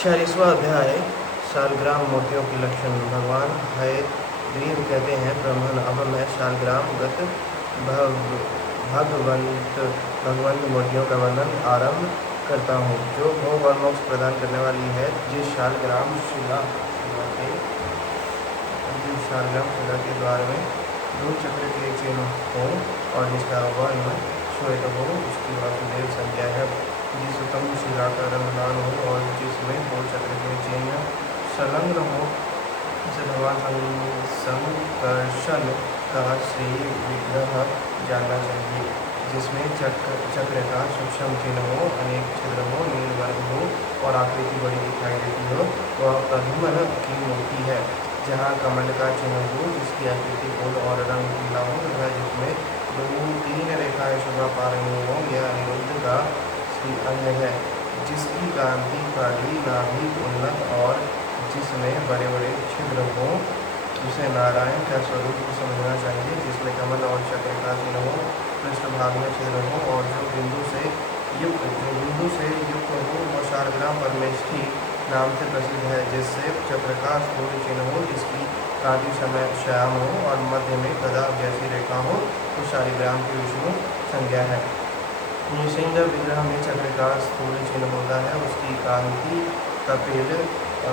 46वां अध्याय शालग्राम मूर्तियों के लक्षण। भगवान हयग्रीव कहते हैं, ब्रह्मन, अब मैं शालग्राम गत भगवंत मूर्तियों का वर्णन आरंभ करता हूँ, जो भोग और मोक्ष प्रदान करने वाली है। जिस शालग्राम शिला के द्वार में 2 चक्र के चिन्ह हो और जिसका वर्ण श्वेत हो, उसकी वासुदेव संज्ञा है। जिस उत्तम शिला का रंग लाल हो और जिसमें 2 चक्र के चिन्ह संलग्न हो, उसे भगवान संकर्षण का श्री विग्रह जानना चाहिए। जिसमें चक्र का सूक्ष्म चिन्ह हो, अनेक छिद्र हो, नील वर्ण हो और आकृति बड़ी दिखाई देती हो, वह प्रद्युम्न की मूर्ति है। जहाँ कमल का चिन्ह हो, जिसकी आकृति गोल और रंग पीला हो तथा जिसमें 2-3 रेखाएं शोभा पा रही हो, यह अनिरुद्ध का श्री अंग है। जिसकी कांति काली, नाभि उन्नत और जिसमें बड़े बड़े छिद्र हो, उसे नारायण का स्वरूप समझना चाहिए। जिसमें कमल और चक्र का चिन्ह हो, पृष्ठभाग में छिद्र हो और जो बिंदु से युक्त हो, वह शालग्राम परमेष्ठी नाम से प्रसिद्ध है। जिससे चक्र का स्थूल चिन्ह हो, जिसकी कांति समय श्याम हो और मध्य में गदा जैसी रेखा हो, तो शालिग्राम की विष्णु संज्ञा है। नृसिंह विग्रह में चक्र का स्थूल चिन्ह होता है, उसकी कांति कपिल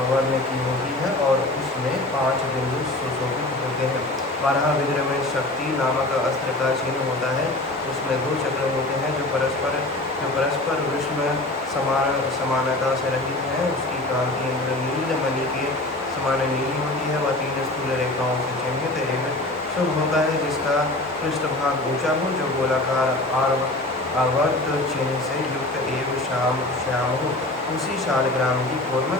वर्ण की होती है और उसमें 5 बिंदु सुशोभित होते हैं। 12 विग्रह में शक्ति नामक अस्त्र का चिन्ह होता है, उसमें 2 चक्र होते हैं जो परस्पर विषम समानता से रहित है। उसकी कांति इंद्रनील मणि के समान नीली होती है। वह 3 स्थूल रेखाओं से चिन्हित एक शुभ होता है, जिसका पृष्ठभाग ऊंचा हो, जो गोलाकार आवर्त चिन्ह से युक्त एवं श्याम हो। उसी शालग्राम की कूर्म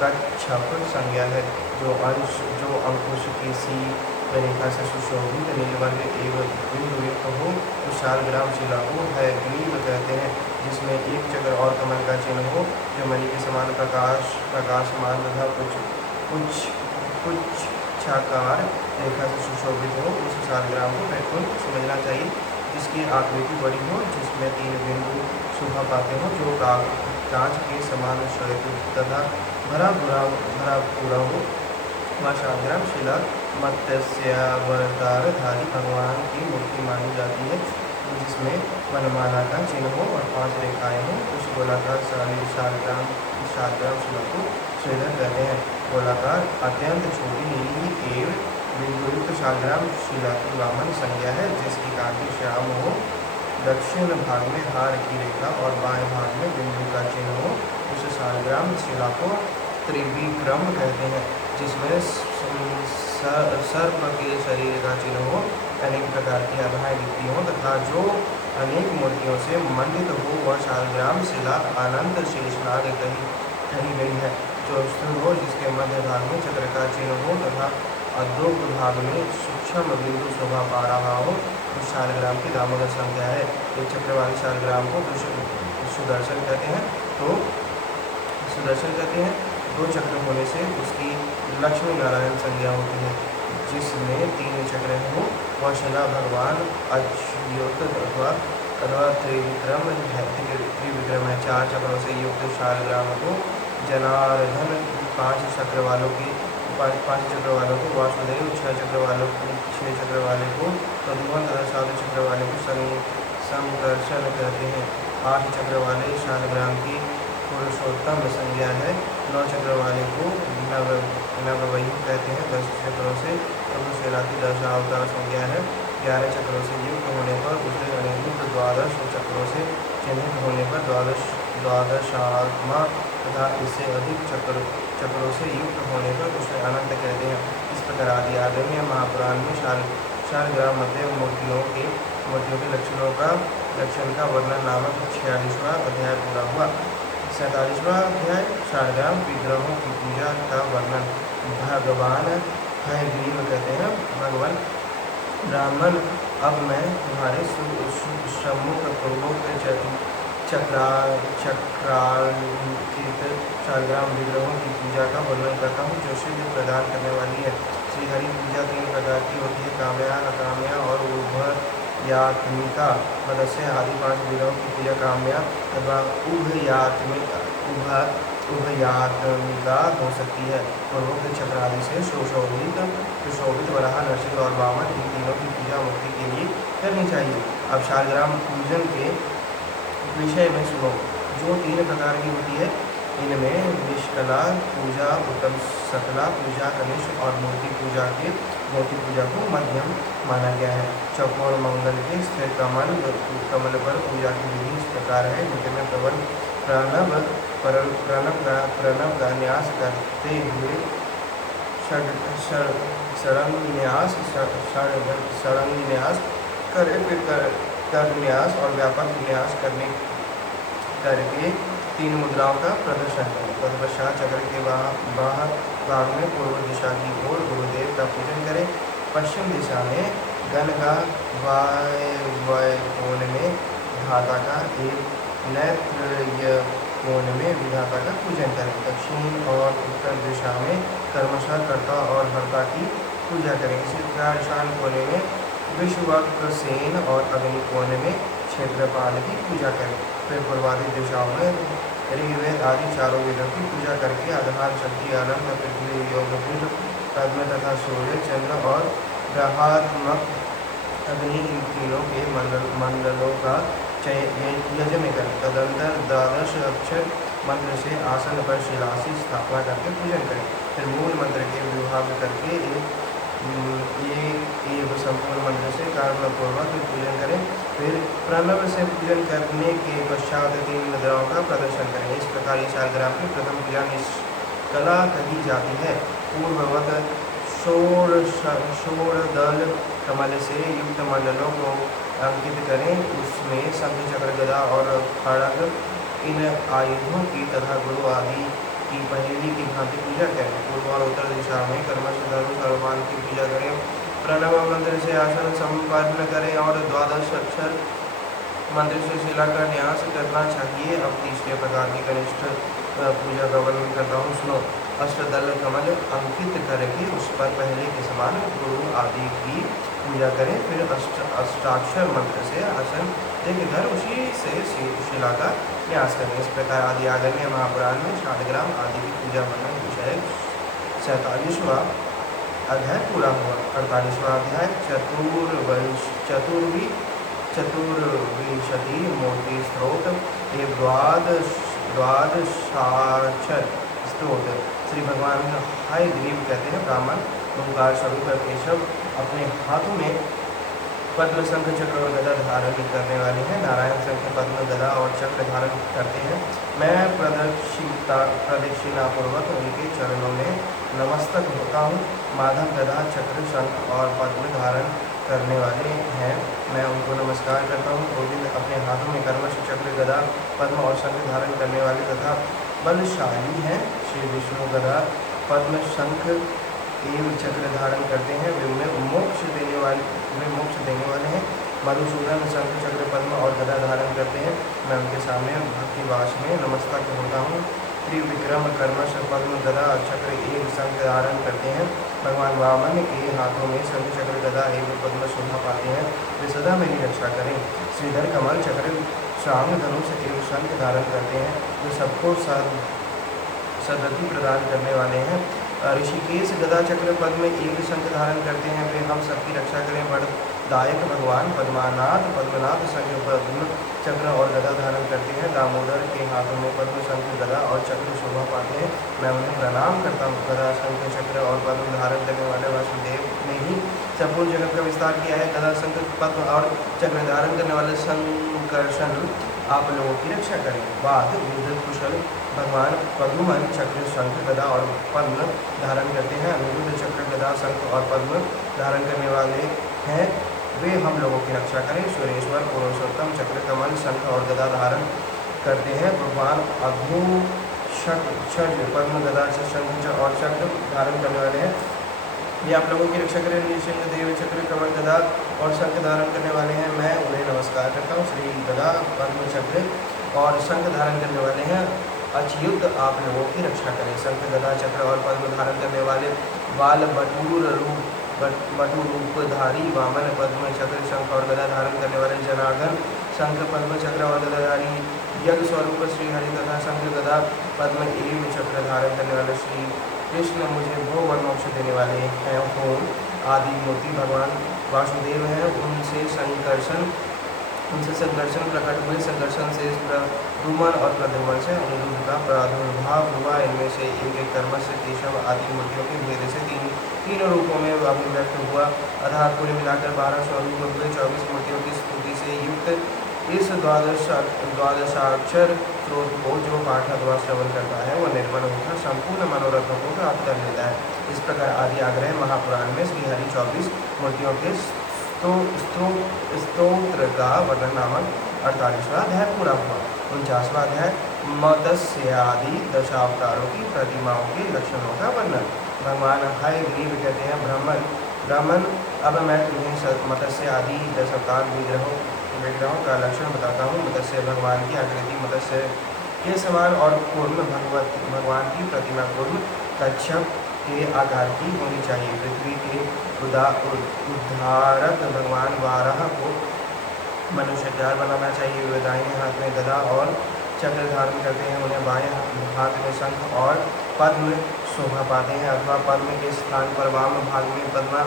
कच्छप संज्ञा है। जो अंकुश की सी रेखा से सुशोभित नीलवर्ग एवं बिंदुयुक्त हो, तो शालग्राम शिला को हयग्रीव कहते हैं। जिसमें 1 चक्र और कमल का चिन्ह हो, जो मणि के समान प्रकाशमान तथा कुछ छाकार रेखा से सुशोभित हो, उस शालग्राम को वैकुंठ समझना चाहिए। जिसकी आकृति बड़ी हो, जिसमें 3 बिंदु शोभा पाते हो, जो कांच के समान श्वेत तथा भरा पूरा हो, वह शालग्राम शिला मत्स्यावतारधारी भगवान की मूर्ति मानी जाती है। जिसमें वनमाला का चिन्ह हो और 5 रेखाएं हो, उस गोलाकार शालग्राम शिला को श्रीधर कहते हैं। गोलाकार अत्यंत छोटी नीली एवं बिंदुयुक्त शालग्राम शिला की वामन संज्ञा है। जिसकी कांति श्याम हो, दक्षिण भाग में हार की रेखा और बाएं भाग में बिंदु का चिन्ह हो, उस शालग्राम शिला को त्रिविक्रम कहते हैं। जिसमें सर्प के शरीर का चिन्ह हो, अनेक प्रकार की आभाएं दिखती हों तथा जो अनेक मूर्तियों से मंडित हो, वह शालग्राम शिला अनंत शेषनाग कही गई है। जो स्थूल हो, जिसके मध्य भाग में चक्र का चिन्ह हो तथा अधोक भाग में सूक्ष्म बिंदु शोभा पा रहा हो, उस शालग्राम की दामोदर संख्या है। एक चक्र वाली शालग्राम को सुदर्शन कहते हैं। 2 चक्र होने से उसकी लक्ष्मी नारायण संज्ञा होती है। जिसमें 3 चक्र हो, वह शिला भगवान अच्युत अथवा त्रिविक्रम है। 4 चक्रों से युक्त शालग्राम को जनार्दन, 5 चक्र वालों को वासुदेव, 6 चक्र वाले को प्रद्युम्न तथा 7 चक्र वाले को संकर्षण कहते हैं। 8 चक्र वाले शालग्राम की पुरुषोत्तम संज्ञा है। 9 चक्र वाले को नववही कहते हैं। 10 चक्रों से प्रभुशिला की दशावतार संज्ञा है। 11 चक्रों से युक्त होने पर उसे अनिरुद्ध, 12 चक्रों से चिन्हित होने पर द्वादशात्मा तथा इससे अधिक चक्रों से युक्त होने पर उसे अनंत कहते हैं। इस प्रकार आदि आगम्य महापुराण में शालग्राम मध्य मूर्तियों के लक्षण का वर्णन नामक 46वां अध्याय पूरा हुआ। 47वां अध्याय शालग्राम विग्रहों की पूजा का वर्णन। भगवान हयग्रीव कहते हैं, भगवान ब्राह्मण, अब मैं तुम्हारे सम्मुख पूर्वोक्त चक्रांकित शालग्राम विग्रहों की पूजा का वर्णन करता हूँ, जो सिद्ध प्रदान करने वाली है। श्रीहरि पूजा 3 प्रकार की होती है, काम्या, अकाम्या और उभयात्मिका। मत्स्य आदि 5 विग्रहों की पूजा काम्या तथा उभयात्मिका हो सकती है। पूर्वोक्त चक्र आदि से सुशोभित वराह, नरसिंह और वामन इन तीनों की पूजा मुक्ति के लिए करनी चाहिए। अब शालग्राम पूजन के विषय में सुनो। जो 3 प्रकार की होती है, इनमें निष्कला पूजा, उत्तम सकला पूजा, कनिष्ठ और मूर्ति पूजा को मध्यम माना गया है। चौकोर मंगल के स्थिर कमल पर पूजा की विधि इस प्रकार है। जिनमें प्रणव का न्यास करते हुए षडंग न्यास करे, फिर कर न्यास और व्यापक न्यास करके 3 मुद्राओं का प्रदर्शन करें। तत्पश्चात चक्र के बाहर भाग में पूर्व दिशा की ओर गुरुदेव का पूजन करें। पश्चिम दिशा में गण का वायव्य कोण में धाता का, एक नैत्य कोण में विधाता का पूजन करें। दक्षिण और उत्तर दिशा में कर्मशः कर्ता और हर्ता की पूजा करें। इसी प्रकार ईशान कोने में विश्वक्सेन और अग्नि कोने में क्षेत्रपाल की पूजा करें। फिर पूर्वादि दिशाओं में ऋग्वेद आदि 4 वेदों की पूजा करके आधार, शक्ति, आनंद, पृथ्वी, योगपीठ, पद्म तथा सूर्य, चंद्र और ग्रहात्मक अग्नि इन तीनों के मंडलों का यजन करें। तदंतर 12 अक्षर मंत्र से आसन पर शिलासी स्थापना करके पूजन करें। फिर मूल मंत्र के विभाग करके एक संपूर्ण मंत्र से कर्मपूर्वक पूजन करें। फिर प्रणव से पूजन करने के पश्चात 3 मुद्राओं का प्रदर्शन करें। इस प्रकार ये शालग्राम की प्रथम पूजा निष्कला कही जाती है। पूर्ववत षोडदल कमल से युक्त मंडलों को अंकित करें। उसमें शंख, चक्र, गदा और खड्ग इन आयुधों की तथा गुरु आदि की पहेली की भांति पूजा करें। पूर्व और उत्तर दिशा में कर्मश, धनु, सर्वमान की पूजा करें। प्रणव मंत्र से आसन संपन्न करें और 12 अक्षर मंत्र से शिला का न्यास करना चाहिए। अब तीसरे प्रकार की कनिष्ठ पूजा का वर्णन करता हूँ, सुनो। अष्टदल कमल अंकित करके उस पर पहले के समान गुरु आदि की पूजा करें। फिर अष्टाक्षर मंत्र से आसन देकर उसी से शिला का न्यास करें। इस प्रकार आदि आगम्य महापुराण में शालग्राम आदि की पूजा वर्णन विषय 47वां अध्याय पूरा हुआ। 48वां अध्याय चतुर्विंशति मूर्ति स्त्रोत एवं द्वादशाक्षर स्त्रोत। श्री भगवान हयग्रीव कहते हैं, ब्राह्मण ओंकार स्वरूप केशव अपने हाथों में पद्म, शंख, चक्र और गदा धारण करने वाले हैं। नारायण शंख, पद्म, गदा और चक्र धारण करते हैं। मैं प्रदक्षिणा पूर्वक उनके चरणों में नमस्तक होता हूँ। माधव गदा, चक्र, शंख और पद्म धारण करने वाले हैं, मैं उनको नमस्कार करता हूँ। गोविंद अपने हाथों में कर्मश, चक्र, गदा, पद्म और शंख धारण करने वाले तथा बलशाली हैं। श्री विष्णु गदा, पद्म, शंख एवं चक्र धारण करते हैं। वे मोक्ष देने वाले हैं। मधुसूदन शंख, चक्र, पद्म और गदा धारण करते हैं, मैं उनके सामने भक्तिवास में नमस्तक होता हूँ। त्रिविक्रम कर्मश, पद्म, गदा, चक्र एवं शंख धारण करते हैं। भगवान वामन के हाथों में शंख, चक्र, गदा एवं पद्म शोभा पाते हैं, वे सदा मेरी रक्षा करें। श्रीधर कमल, चक्र, शांग, धनुष एवं शंख धारण करते हैं, वे सबको सदगति प्रदान करने वाले हैं। ऋषिकेश गदा, चक्र, पद्म एवं शंख धारण करते हैं, वे हम सबकी रक्षा करें। वरदायक भगवान पद्मनाथ शंख, पद्म, चक्र और गदा धारण करते हैं। दामोदर के हाथों में पद्म, शंख, गदा और चक्र शोभा पाते हैं, मैं उन्हें प्रणाम करता हूँ। गदा, शंख, चक्र और पद्म धारण करने वाले वासुदेव ने ही संपूर्ण जगत का विस्तार किया है। गदा, शंख, पद्म और चक्र धारण करने वाले संकर्षण आप लोगों की रक्षा करें। बाद युद्ध कुशल भगवान पद्मन चक्र, शंख, गदा और पद्म धारण करते हैं। अनिरुद्ध चक्र, गदा, शंख और पद्म धारण करने वाले हैं, वे हम लोगों की रक्षा करें। सुरेश्वर पुरुषोत्तम चक्र, कमल, शंख और गदा धारण करते हैं। भगवान अघोषज पद्म, गदा, शंख और चक्र धारण करने वाले हैं, ये आप लोगों की रक्षा करें। नृसिंह देव चक्र, कमल, गदा और शंख धारण करने वाले हैं, मैं उन्हें नमस्कार करता हूँ। श्री गदा, पद्म, चक्र और शंख धारण करने वाले हैं, अच्युत आप लोगों की रक्षा करें। शंख, गदा, चक्र और पद्म धारण करने वाले बाल बटू रूपधारी वामन, पद्म, चक्र, शंख और गदा धारण करने वाले जनार्दन, शंख, पद्म, चक्र और गदाधारी यज्ञ स्वरूप श्री हरि तथा शंख गदा पद्म एवं चक्र धारण करने वाले श्री कृष्ण मुझे भोग और मोक्ष देने वाले हैं। ओम आदि मूर्ति भगवान वासुदेव हैं। उनसे संकर्षण प्रकट हुए। संकर्षण से प्रद्युम्न और प्रद्युम्न से अनिरुद्ध का प्रादुर्भाव हुआ। इनमें से एक एक कर्म से केशव आदि मूर्तियों के भेद से तीनों रूपों में अभिव्यक्त हुआ। अर्थात कुल मिलाकर 12 स्वरूप हुए। 24 मूर्तियों की स्तुति से युक्त इस द्वादशाक्षर स्रोत को जो पाठ अथवा श्रवण करता है वह निर्मल होकर संपूर्ण मनोरथों को प्राप्त कर लेता है। इस प्रकार आदि आग्रह महापुराण में श्री हरि 24 मूर्तियों के स्तोत्र का वर्णन नामक 48वां अध्याय पूरा हुआ। 49वां अध्याय मत्स्य आदि दशावतारों की प्रतिमाओं के लक्षणों का वर्णन। भगवान हयग्रीव कहते हैं, ब्राह्मण अब मैं तुम्हें मत्स्य आदि दशावतार विग्रहों का लक्षण बताता हूँ। मत्स्य भगवान की आकृति मत्स्य के समान और कूर्म भगवान की प्रतिमा कूर्म कच्छप के आकार की होनी चाहिए। पृथ्वी के उद्धारक भगवान वाराह को मनुष्य प्यार बनाना चाहिए। वे दाहिने हाथ में गदा और चक्र धारण करते हैं। उन्हें बाएं हाथ में शंख और पद्म शोभा पाते हैं अथवा पद्म के स्थान पर वाम भाग में पद्मा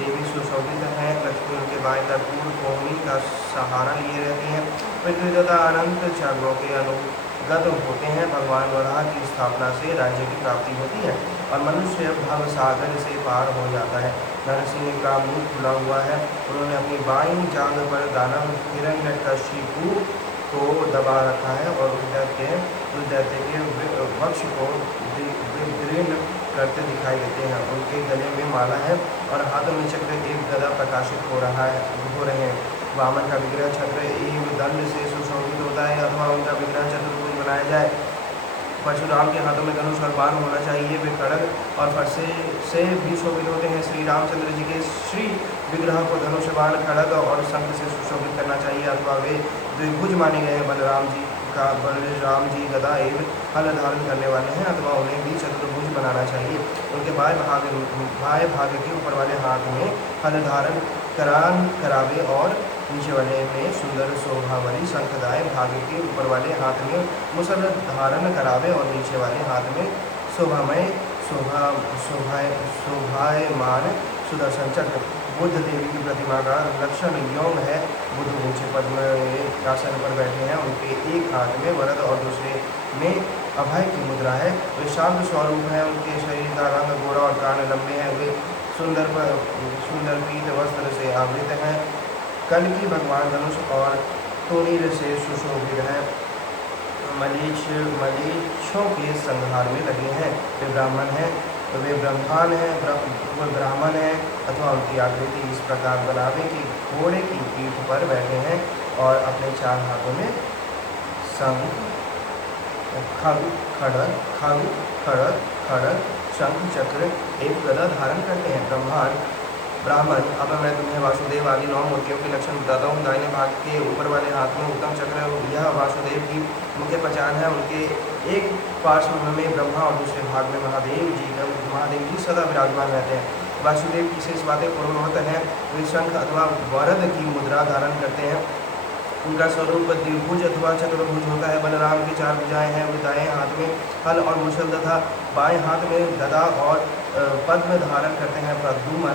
देवी सुशोभित हैं। लक्ष्मी उनके बाएं तरफ कोहनी का सहारा लिए रहती हैं। पृथ्वी तथा अनंत चरणों के अनुगत होते हैं। भगवान वराह की स्थापना से राज्य की प्राप्ति होती है और मनुष्य भव सागर से पार हो जाता है। नरसिंह का मुंह खुला हुआ है। उन्होंने अपनी बाईं जांघ पर दानव हिरण्यकशिपु को दबा रखा है और उस दैत्य के वक्ष को विदीर्ण करते दिखाई देते हैं। उनके गले में माला है और हाथों में चक्र एक गदा प्रकाशित हो रहे हैं। वामन का विग्रह छत्र एवं दंड से सुशोभित होता है अथवा उनका विग्रह चतुर्भुज बनाया जाए। परशुराम के हाथों में धनुष और बाण होना चाहिए। वे खड्ग और फरसे से भी शोभित होते हैं। श्री रामचंद्र जी के श्री विग्रह को धनुष बाण खड्ग और शंख से सुशोभित करना चाहिए अथवा वे द्विभुज माने गए हैं। बलराम जी गदा एवं हल धारण करने वाले हैं अथवा उन्हें भी चतुर्भुज बनाना चाहिए। उनके बाएं भाग के ऊपर वाले हाथ में हल धारण करावे और नीचे वाले में सुंदर शोभावली शंखदाय भाग के ऊपर वाले हाथ में मुसल धारण करावे और नीचे वाले हाथ में शोभायमान सुदर्शन चक्र। बुद्ध देवी की प्रतिमा का लक्षण यौन है। बुद्ध ऊंचे पद्म आसन पर बैठे हैं। उनके एक हाथ में वरद और दूसरे में अभय की मुद्रा है। वे शांत स्वरूप हैं। उनके शरीर का रंग गोरा और कान लंबे हैं। वे सुंदर पीत वस्त्र से आवृत हैं। कल की भगवान धनुष और तोनीर से सुशोभित हैं। मलेच्छों के संहार में लगे हैं। वे ब्राह्मण हैं अथवा उनकी आकृति इस प्रकार बनावे कि घोड़े की पीठ पर बैठे हैं और अपने 4 हाथों में शंख खड्ग शंख चक्र एक गदा धारण करते हैं। ब्राह्मण अब मैं तुम्हें वासुदेव आदि 9 मूर्तियों के लक्षण बताता हूँ। दाहिने भाग के ऊपर वाले हाथ में उत्तम चक्र, यह वासुदेव की मुख्य पहचान है। उनके एक पार्श्व में ब्रह्मा और दूसरे भाग में महादेव जी सदा विराजमान रहते हैं। वासुदेव की शेष बातें पूर्णवत हैं। वे शंख अथवा वरद की मुद्रा धारण करते हैं। उनका स्वरूप द्विभुज अथवा चतुर्भुज होता है। बलराम की 4 भुजाएं हैं। वे दाएं हाथ में हल और मुसल तथा बाएं हाथ में गदा और पद्म धारण करते हैं। प्रद्युम्न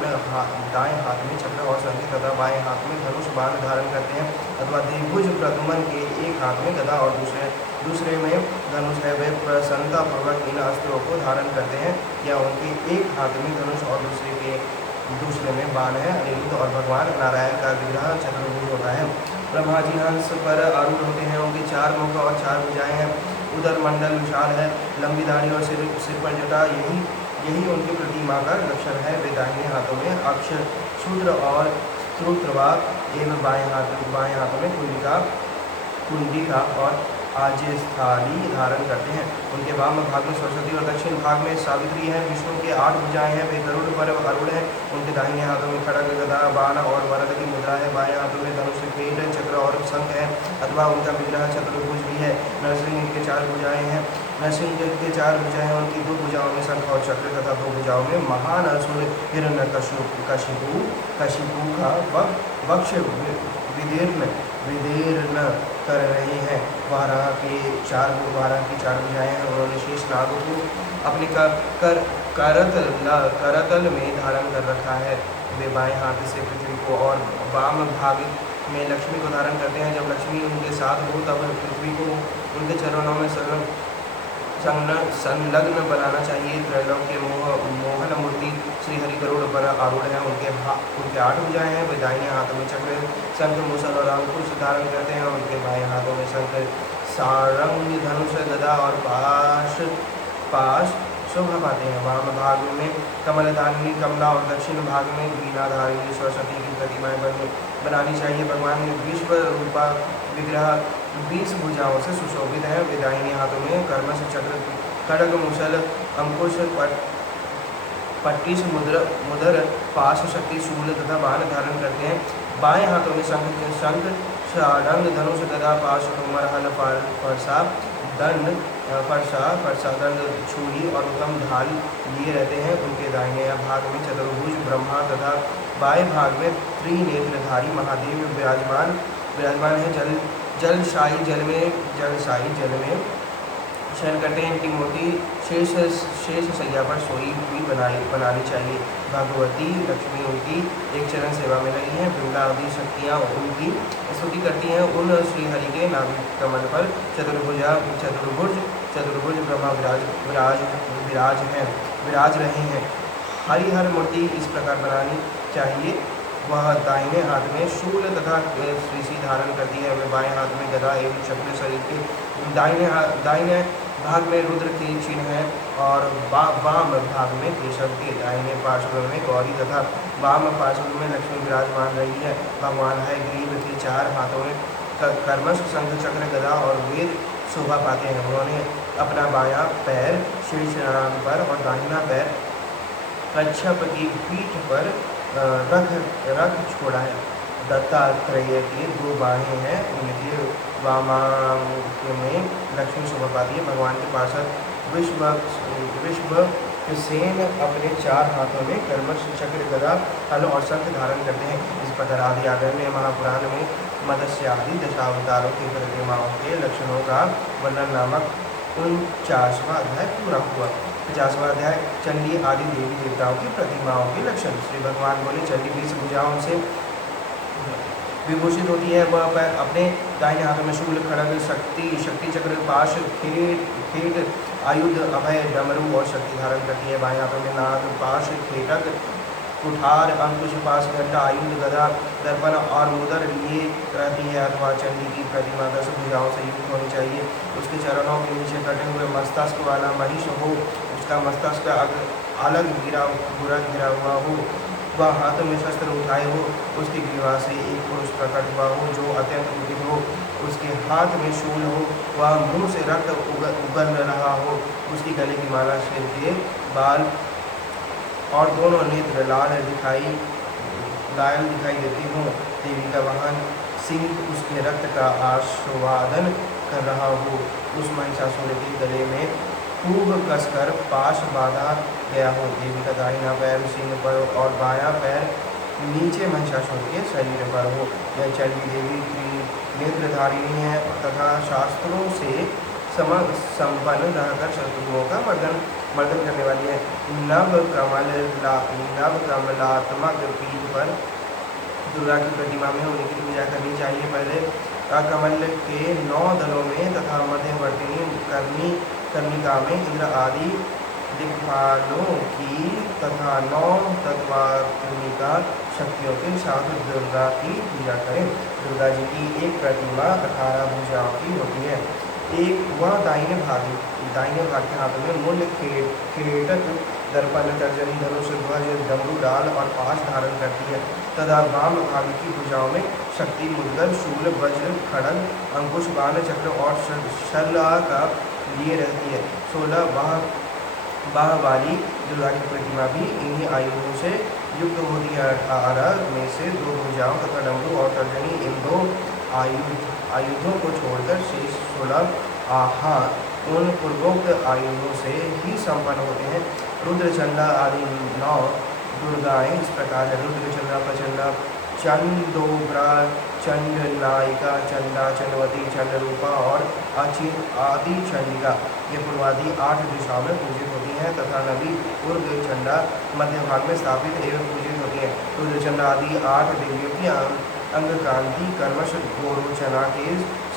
दाएं हाथ में चक्र और शंख तथा बाएं हाथ में धनुष बाण धारण करते हैं अथवा द्विभुज प्रद्युम्न के एक हाथ में गदा और दूसरे में धनुष है। वे प्रसन्नतापूर्वक इन अस्त्रों को धारण करते हैं या उनके एक हाथ में धनुष और दूसरे में बाण है। अनिरुद्ध और भगवान नारायण का विग्रह चतुर्भुज होता है। ब्रह्मा जी हंस पर आरूढ़ होते हैं। उनके 4 मुख और 4 भुजाएं हैं। उदर मंडल विशाल है। लंबी दाढ़ी और सिर पर जटा, यही उनकी प्रतिमा का लक्षण है। वे दाहिने हाथों में अक्षर शूद्र और स्त्रोत्रवा एवं बाएं हाथों में कुंडिका और आज्यस्थाली धारण करते हैं। उनके वाम भाग में सरस्वती और दक्षिण भाग में सावित्री है। विष्णु के 8 भुजाएं हैं। वे गरुड़ पर आरूढ़ हैं। उनके दाहिने हाथों में खड्ग गदा बाण और वरद की मुद्रा है। बाएं हाथों में धनुष पेड़ चक्र और शंख है अथवा उनका विग्रह चतुर्भुज भी है। नरसिंह के 4 भुजाएं हैं। उनकी 2 भुजाओं में शंख और चक्र तथा 2 भुजाओं में महान असुर हिरण्यकशिपु का वक्ष विदीर्ण कर रहे हैं। वाराह की चार भुजाएं हैं। उन्होंने शेष नाग को अपने करतल में धारण कर रखा है। वे बाएं हाथ से पृथ्वी को और वाम भाग में लक्ष्मी को धारण करते हैं। जब लक्ष्मी उनके साथ हो तब पृथ्वी को उनके चरणों में संलग्न बनाना चाहिए। त्रैलोक्य मोहन मूर्ति श्री हरि गरुड़ पर आरूढ़ है। उनके 8 भुजाएं हैं। वे दाहिने हाथ में चक्र, शंख, मूसल और अंकुश धारण करते हैं। उनके बाएं हाथों में शंख, सारंग, धनुष, गदा और पाश शोभा पाते हैं। वाम भाग में कमलधारिणी कमला और दक्षिण भाग में वीणाधारिणी सरस्वती की प्रतिमाएं बनानी चाहिए। भगवान विश्व रूपा विग्रह 20 भुजाओं से सुशोभित है। वे दाहिने हाथों में कर्मश, चक्र, खड्ग, मूसल, अंकुश, पट्टिश, मुदर, पाश, शक्ति, शूल तथा बाण धारण करते हैं। बाएं हाथों में शंख, सारंग, धनुष, गदा, पाश, तोमर, हल, फरसा, दंड, छुरी और उत्तम ढाल लिए रहते हैं। उनके दाहिने भाग में चतुर्भुज ब्रह्मा तथा बाएं भाग में त्रिनेत्रधारी महादेव विराजमान है। जलशायी जल में शयन करते हैं। इनकी मूर्ति शेष सैया पर सोई हुई बनानी चाहिए। भगवती लक्ष्मी उनकी एक चरण सेवा में लगी है। वृंदा आदि शक्तियाँ उनकी स्तुति करती हैं। उन श्रीहरि के नाभिक कमल पर चतुर्भुज ब्रह्मा विराज रहे हैं। हरिहर मूर्ति इस प्रकार बनानी चाहिए। वह दाहिने हाथ में शूल तथा श्रीसी धारण करती है। वे बाएं हाथ में गदा एवं चक्र, शरीर के दाहिने भाग में रुद्र के चिन्ह है और वाम भाग में केशव के। दाहिने पार्श्व में गौरी तथा वाम पार्श्व में लक्ष्मी विराजमान रही है। भगवान है ग्रीव के 4 हाथों में कर्मश, शंख, चक्र, गदा और वेद शोभा पाते हैं। उन्होंने अपना बायां पैर शीर्षनाग पर और दाहिना पैर कच्छप की पीठ पर रख छोड़ा है। दत्तात्रेय की 2 बाहें हैं। उनके वामांग में लक्ष्मी शोभा पाती है। भगवान के पार्षद विश्वसेन अपने 4 हाथों में कर्मश, चक्र, गदा, हल और शंख धारण करते हैं। इस प्रकार आदि आदरणीय महापुराण में मत्स्य आदि दशावतारों की प्रतिमाओं के लक्षणों का वर्णन नामक 49वां अध्याय पूरा हुआ। 50वां अध्याय चंडी आदि देवी देवताओं की प्रतिमाओं के लक्षण। श्री भगवान बोले, चंडी 20 भुजाओं से विभूषित होती है। वह अपने दाहिने हाथों में शूल, खड्ग, शक्ति चक्र, पाश, खेट, आयुध, अभय, डमरू और शक्ति धारण करती है। बाएं हाथों में नाग, पाश, खेटक, कुठार, अंकुश, पाश, घंटा, आयुध, गदा, दर्पण और मुदर लिए रहती है। अथवा चंडी की प्रतिमा 10 भुजाओं से युक्त होनी चाहिए। उसके चरणों के नीचे कटे हुए मस्तक वाला महिष हो। उसका मस्तक अलग घिरा हुआ हो। वह हाथ में शस्त्र उठाए हो। उसकी ग्रीवा से एक पुरुष प्रकट हुआ हो जो अत्यंत क्रोधित हो। उसके हाथ में शूल हो। वह मुंह से रक्त उगल रहा हो। उसकी गले की माला, सिर के बाल और दोनों नेत्र लाल दिखाई देती हों। देवी का वाहन सिंह उसके रक्त का आस्वादन कर रहा हो। उस महिषासुर के गले में खूब कसकर पाश बांधा गया हो। देवी का दाहिना पैर सिंह पर और बायां पैर नीचे महिषासुर के शरीर पर हो। यह चंडी देवी नेत्रधारिणी है तथा शास्त्रों से संपन्न रहकर शत्रुओं का मर्दन करने वाली है। नव कमलात्मक पीठ पर दुर्गा की प्रतिमा में उनकी पूजा करनी चाहिए। पहले कमल के 9 दलों में तथा मध्यवर्ती कर्णिका में इंद्र आदि दिक्पालों की तथा 9 तत्वात्मिका शक्तियों के साथ दुर्गा की पूजा करें। दुर्गा जी की एक प्रतिमा 18 भुजाओं की होती है। वह दाहिने भाग के हाथों में मूल, खेटक, दर्पण, तर्जनी, धनुष, ध्वज, डमरू, डाल और पाश धारण करती है तथा वाम भाग की भुजाओं में शक्ति, मुद्गर, शूल, वज्र, खड्ग, अंकुश, बाण, चक्र और शला का लिए रहती है। 16 बाह वाली दुर्गा की प्रतिमा भी इन्हीं आयुधों से युक्त होती है। 18 में से 2 भुजाओं तथा डमरू और तर्जनी इन 2 आयुधों को छोड़कर शेष 16 हाथ उन पूर्वोक्त आयुधों से ही संपन्न होते हैं। रुद्र, चंडा आदि 9 दुर्गाएं इस प्रकार है। रुद्र, चंडा, प्रचंडा, चंडोग्रा, चंड नायिका, चंडा, चंडवती, चंडरूपा और आदि चंडिका ये पूर्वादि 8 दिशाओं में पूजित होती हैं तथा नवी पूर्व चंडा मध्य भाग में स्थापित एवं पूजित होती हैं। रुद्र चंडा आदि 8 देवियों की अंग कांति कर्मश गोरोचना के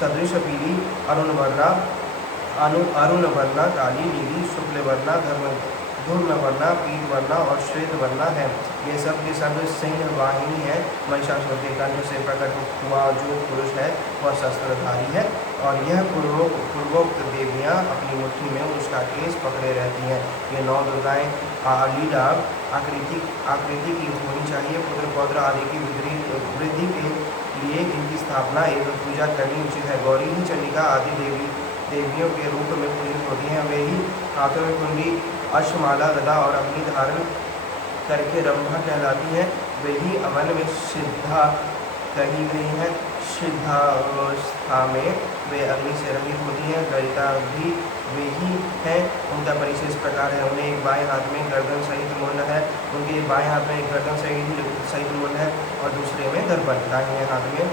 सदृश पीली अरुण वर्णा, काली, नीली, शुक्ल वर्णा, धूर्ण वर्णा, पीत वर्णा और श्वेत वर्णा है। ये सब के सब सिंह वाहिनी है। महिषासुर के कंठ से प्रकट हुआ जो पुरुष है वह शस्त्रधारी है और यह पूर्वोक्त देवियाँ अपनी मुट्ठी में उसका केस पकड़े रहती हैं। ये 9 दुर्गाएं लीला आकृति की होनी चाहिए। पुत्र पौत्र आदि की वृद्धि के लिए इनकी स्थापना एवं पूजा करनी उचित है। गौरी ही चंडिका आदि देवियों के रूप में पूजित होती हैं। वे ही हाथों में कुंडी, अश्वमाला, गदा और अग्नि धारण करके रंभा कहलाती हैं। वे ही अवन में सिद्धा कही गई हैं। सिद्धावस्था में वे अग्नि से रहित होती हैं। ललिता भी वे ही हैं। उनका परिचय इस प्रकार है। उन्हें एक बाएं हाथ में गर्दन सहित मुंड है। उनके बाएं हाथ में एक गर्दन सहित मुंड है और दूसरे में दर्पण। दाहिने हाथ में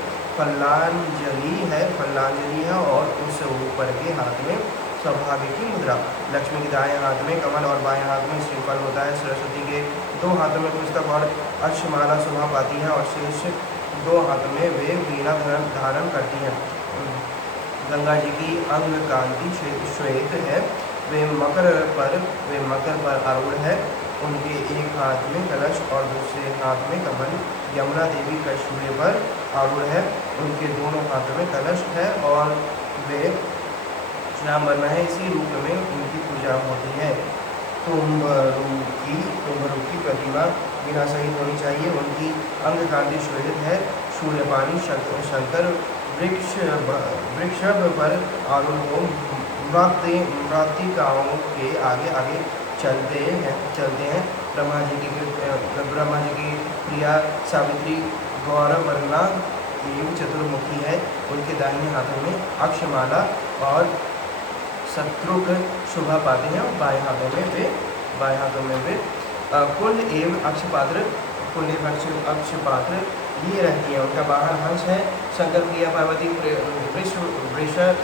फलांजलि है और उस ऊपर के हाथ में सौभाग्य की मुद्रा। लक्ष्मी के दाएं हाथ में कमल और बाएं हाथ में श्रीफल होता है। सरस्वती के 2 हाथों में पुस्तक और अक्षमाला शोभा पाती है और शेष 2 हाथों में वे वीणा धारण करती हैं। गंगा जी की अंग कांति श्वेत है। वे मकर पर आरूढ़ है। उनके एक हाथ में कलश और दूसरे हाथ में कमल। यमुना देवी कछुए पर आरूढ़ है। उनके दोनों हाथों में कलश है और वे श्याम वर्ण है। इसी रूप में उनकी पूजा होती है। तुम्बरू की प्रतिमा बिना सहित होनी चाहिए। उनकी अंग कांति श्वेत है। सूर्यपानी शंकर वृषभ पर आरूढ़ हो मृत्तिकाओं के आगे आगे चलते हैं। ब्रह्मा जी की प्रिया सावित्री गौरव वर्णा एवं चतुर्मुखी है। उनके दाहिने हाथों में अक्षमाला और शत्रुघ्न शोभा पाते हैं और बाएं हाथों में वे कुंड एवं अक्षपात्र लिए रहती हैं। उनका वाहन हंस है। शंकर प्रिया पार्वती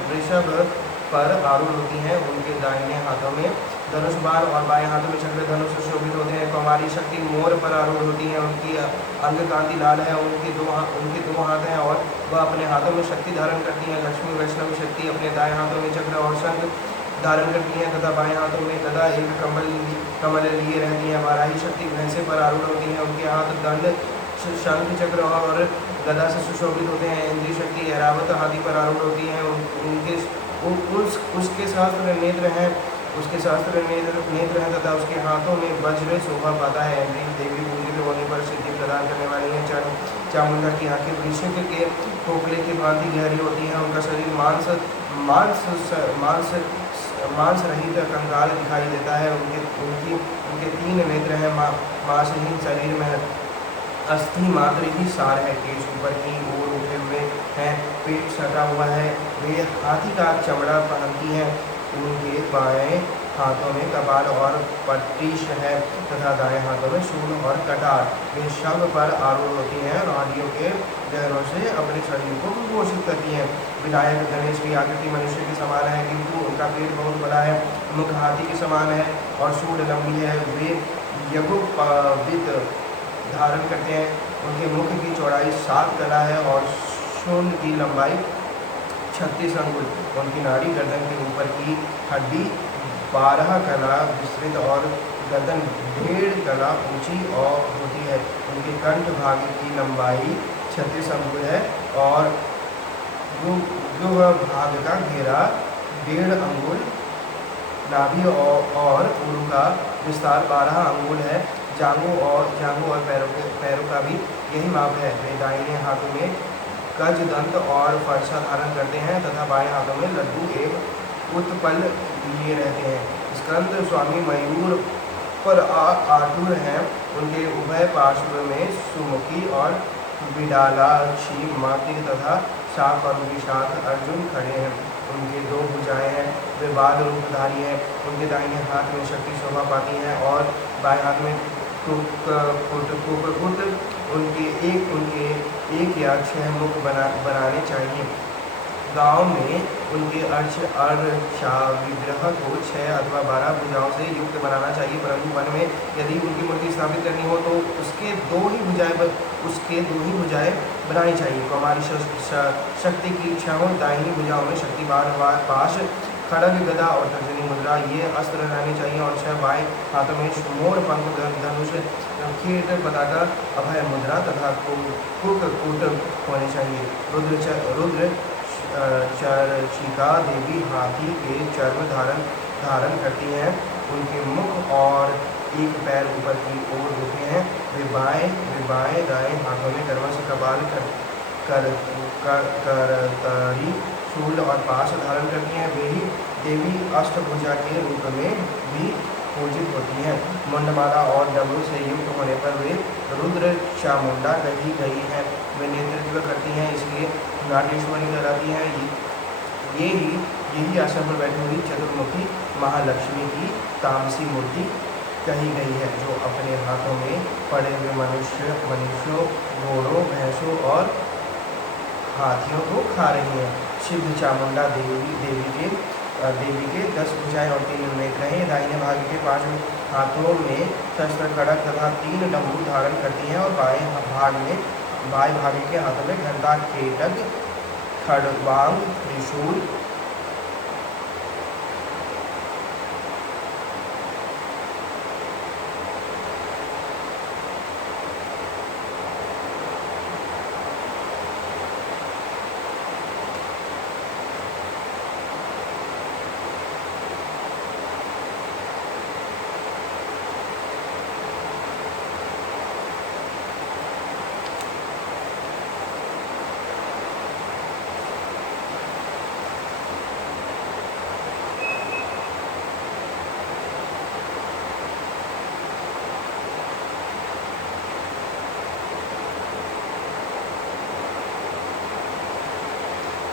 वृषभ पर आरूढ़ होती हैं। उनके दाहिने हाथों में धनुष बाण और बाएं हाथों में चक्र धनुष शोभित होते हैं। कुमारी शक्ति मोर पर आरूढ़ होती हैं। उनकी अंग कांति लाल है। उनके दो हाथ हैं और वह अपने हाथों में शक्ति धारण करती हैं। लक्ष्मी वैष्णवी शक्ति अपने दाएं हाथों में चक्र और शंख धारण करती हैं तथा बाएं हाथों में गदा एक कमल लिए रहती हैं। वाराही शक्ति भैंसे पर आरूढ़ होती हैं। उनके हाथ दंड शंख चक्र और गदा से सुशोभित होते हैं। इंद्रिय शक्ति ऐरावत हाथी पर आरूढ़ होती हैं। उसके सहस्त्र नेत्र हैं तथा उसके हाथों में वज्र शोभा पाता है। इंद्रिय देवी पूजित होने पर सिद्धि प्रदान करने वाली हैं। चामुंडा की आंखें वृश्चिक के खोखले की भांति गहरी होती हैं। उनका शरीर मांस रहित कंकाल दिखाई देता है। उनके 3 नेत्र हैं। मांसहीन शरीर में अस्थि मात्र ही सार है। केश ऊपर की ओर उठे हुए हैं। पेट सटा हुआ है। वे हाथी का चमड़ा पहनती हैं। उनके बाएं हाथों में कपाल और पट्टीश है तथा दाएं हाथों में शूल और कटार। वे शव पर आरूढ़ होती हैं और हाथियों के गहरों से अपने शरीर को घोषित करती हैं। विनायक गणेश की आकृति मनुष्य के समान है किंतु उनका पेट बहुत बड़ा है। मुख हाथी के समान है और सूंड लंबी है। वे यज्ञोपवीत धारण करते हैं। उनके मुख की चौड़ाई 7 कला है और शून्य की लंबाई 36 अंगुल। उनकी नाड़ी गर्दन के ऊपर की हड्डी 12 कला विस्तृत और गर्दन 1.5 कला ऊंची और होती है। उनके कंठ भाग की लंबाई 36 अंगुल है और भाग का घेरा 1.5 अंगुल। नाभि और उरु का विस्तार 12 अंगुल है। जांघों और पैरों का भी यही माप है। वे दाहिने हाथों में गज दंत और फरसा धारण करते हैं तथा बाएं हाथों में लड्डू एवं उत्पल लिए रहते हैं। स्कंद स्वामी मयूर पर आतुर हैं। उनके उभय पार्श्व में सुमुखी और बिडालाक्षी मातृ तथा सात और उनके साथ अर्जुन खड़े हैं। उनके 2 भुजाएं हैं। वे बाल रूपधारी हैं। उनके दाहिने हाथ में शक्ति शोभा पाती हैं और बाएं हाथ में कुकुट उनके एक या 6 मुख बनाने चाहिए। गांव में उनके अर्चा विग्रह को 6 अथवा 12 भुजाओं से युक्त बनाना चाहिए, परंतु वन में यदि उनकी मूर्ति स्थापित करनी हो तो उसके दो ही भुजाएं बनानी चाहिए। हमारी शक्ति की इच्छा हो, दाहिनी भुजाओं में शक्ति पाश, खड़ग, गदा और तर्जनी मुद्रा ये अस्त्र रहने चाहिए और 6 बाएं हाथों में मोर, पंख, धनुष, कीट, पताका, अभय मुद्रा तथा कूट होने चाहिए। रुद्र चर्चिका देवी हाथी के चर्म धारण करती हैं। उनके मुख और एक पैर ऊपर की ओर होते हैं। वे बाएं दाएं हाथों में कर्मश, कपाल, करतरी, शूल और पाश धारण करती हैं। वे ही देवी अष्टभुजा के रूप में भी पूजित होती हैं। मुंडमाला और डमरू से युक्त होने पर वे रुद्र चामुंडा कही गई हैं। वे नेतृत्व करती हैं, इसलिए नाट्येश्वरी कहलाती हैं। यही आसन पर बैठी हुई चतुर्मुखी महालक्ष्मी की तामसी मूर्ति कही गई है, जो अपने हाथों में पड़े हुए मनुष्यों, घोड़ों, भैंसों और हाथियों को खा रही हैं। सिद्ध चामुंडा देवी के 10 भुजाएं और 3 नेत्र हैं। दाहिने भाग के 5 हाथों में शस्त्र, खड़ग तथा 3 डमरू धारण करती हैं और बाएं भाग के हाथों में घंटा, केतक, खड़बांग, त्रिशूल,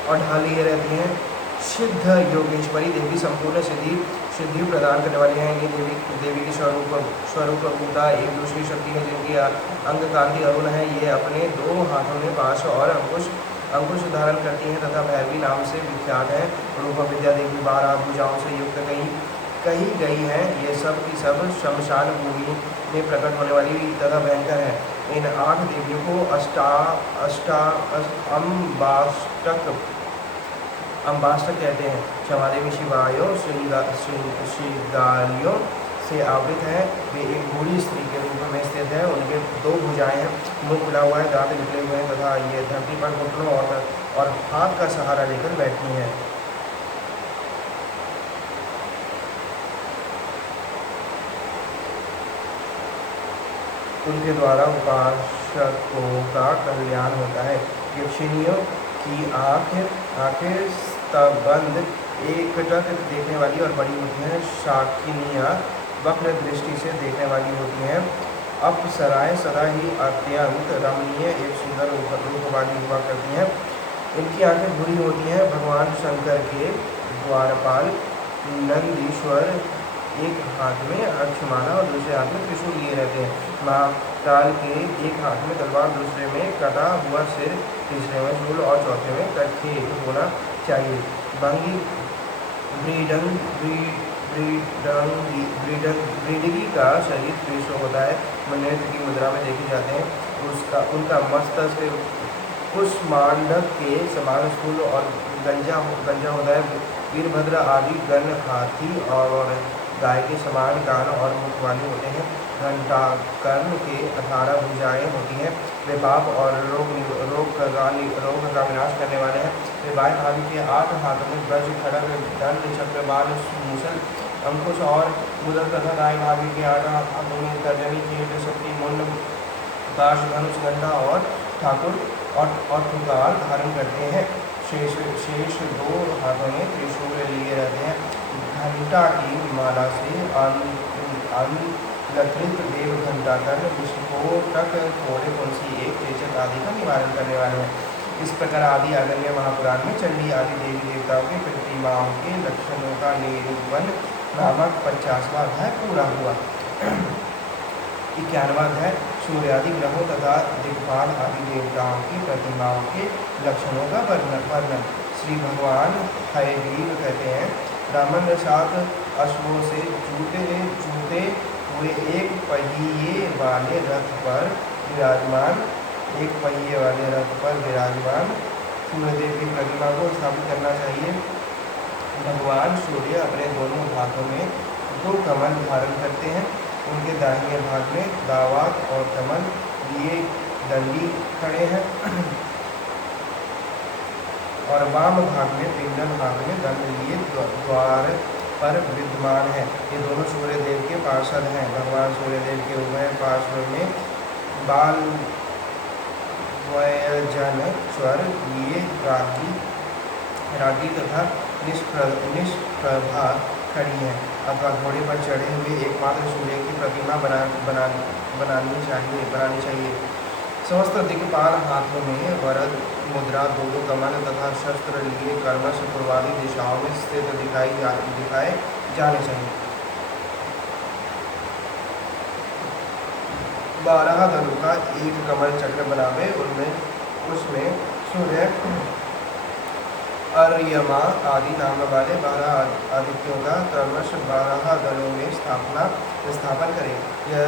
और ढाली ये रहती हैं। सिद्ध योगेश्वरी देवी संपूर्ण सिद्धि प्रदान करने वाली हैं। ये देवी की स्वरूप रूपता एक दूसरी शक्ति है, जिनकी अंग कांति अरुण है। ये अपने 2 हाथों में पाश और अंकुश धारण करती हैं तथा भैरवी नाम से विख्यात है। रूप विद्या देवी 12 भुजाओं से युक्त कही गई हैं। ये सब की सब शमशान भूमि में प्रकट होने वाली तथा भयंकर है। इन 8 देवियों को अम्बाष्टक कहते हैं। क्षमादेवी शिवायो श्रीगालियों से आवृत है। वे एक बूढ़ी स्त्री के रूप में स्थित है। उनके 2 भुजाएं हैं, मुख खुला हुआ है, दांत निकले हुए हैं तथा ये धरती पर घुटनों और हाथ का सहारा लेकर बैठी हैं। उनके द्वारा उपासकों का कल्याण होता है। यक्षिणियों की आंखें स्तबंध, एकटक देखने वाली और बड़ी होती हैं। शाकिनियाँ वक्र दृष्टि से देखने वाली होती हैं। अप्सराएं सदा ही अत्यंत रमणीय एक सुंदर रूप वाली हुआ करती हैं। इनकी आंखें भूरी होती हैं। भगवान शंकर के द्वारपाल नंदीश्वर एक हाथ में अक्षमाला और दूसरे हाथ में त्रिशूल लिए रहते हैं। महाकाल के एक हाथ में तलवार, दूसरे में कटा हुआ सिर, तीसरे में शूल और चौथे में कखेल होना चाहिए। भंगी ब्रीडगी का शरीर त्रिशूल होता है। नृत्य की मुद्रा में देखे जाते हैं। उनका मस्तक कुष्मांडक के समान स्थूल और गंजा होता है। वीरभद्र आदि गण हाथी और गाय के समान कान और मुख वाले होते हैं। घंटाकर्ण के 18 भुजाएं होती हैं। वे पाप और रोग का विनाश करने वाले हैं। वे बाएं भाग के 8 हाथों में ब्रज, खड़ग, दंड, चक्र, बाण, मूसल, अंकुश और मुदल तथा दाएं भाग के 8 हाथों में तर्जनी, कीट, शक्ति, मुंड, पाश, धनुष, गंडा और ठाकुर और ठुकार धारण करते हैं। शेष 2 हाथों में त्रिशूल लिए रहते हैं। घंटा की माला से अलंकृत देव घंटाकर्ण, विस्फोटक, थोड़े तुलसी, एक चेचक आदि का निवारण करने वाले हैं। इस प्रकार आदि अगण्य महापुराण में चंडी आदि देवी देवताओं की प्रतिमाओं के लक्षणों का निरूपण नामक 50वां अध्याय पूरा हुआ। 91वां अध्याय सूर्य आदि ग्रहों तथा दिक्पाल आदि देवताओं की प्रतिमाओं के लक्षणों का वर्णन। श्री भगवान हयग्रीव कहते हैं, रावण ने 7 अश्वों से जूते हुए एक पहिए वाले रथ पर विराजमान सूर्यदेव की प्रतिमा को स्थापित करना चाहिए। भगवान सूर्य अपने दोनों हाथों में 2 कमल धारण करते हैं। उनके दाहिने भाग में दावात और कमल लिए दंडी खड़े हैं और वाम भाग में पिंडल हाथ में दंड लिए द्वार पर विद्यमान है। ये दोनों सूर्यदेव के पार्षद हैं। भगवान सूर्यदेव के उभय पार्श्व में बाल वयजन स्वर लिए रागी तथा निष्प्रभा खड़ी हैं अथवा घोड़े पर चढ़े हुए एकमात्र सूर्य की प्रतिमा बनानी चाहिए। समस्त दिक्पाल हाथों में वरद मुद्रा 2 कमल तथा शस्त्र लिए कर्मश पूर्वादि दिशाओं में स्थित दिखाए जाने चाहिए। 12 दलों का एक कमल चक्र बनावे, उसमें सूर्य अर्यमा आदि नाम वाले 12 आदित्यों का क्रमश 12 दलों में स्थापन करें। यह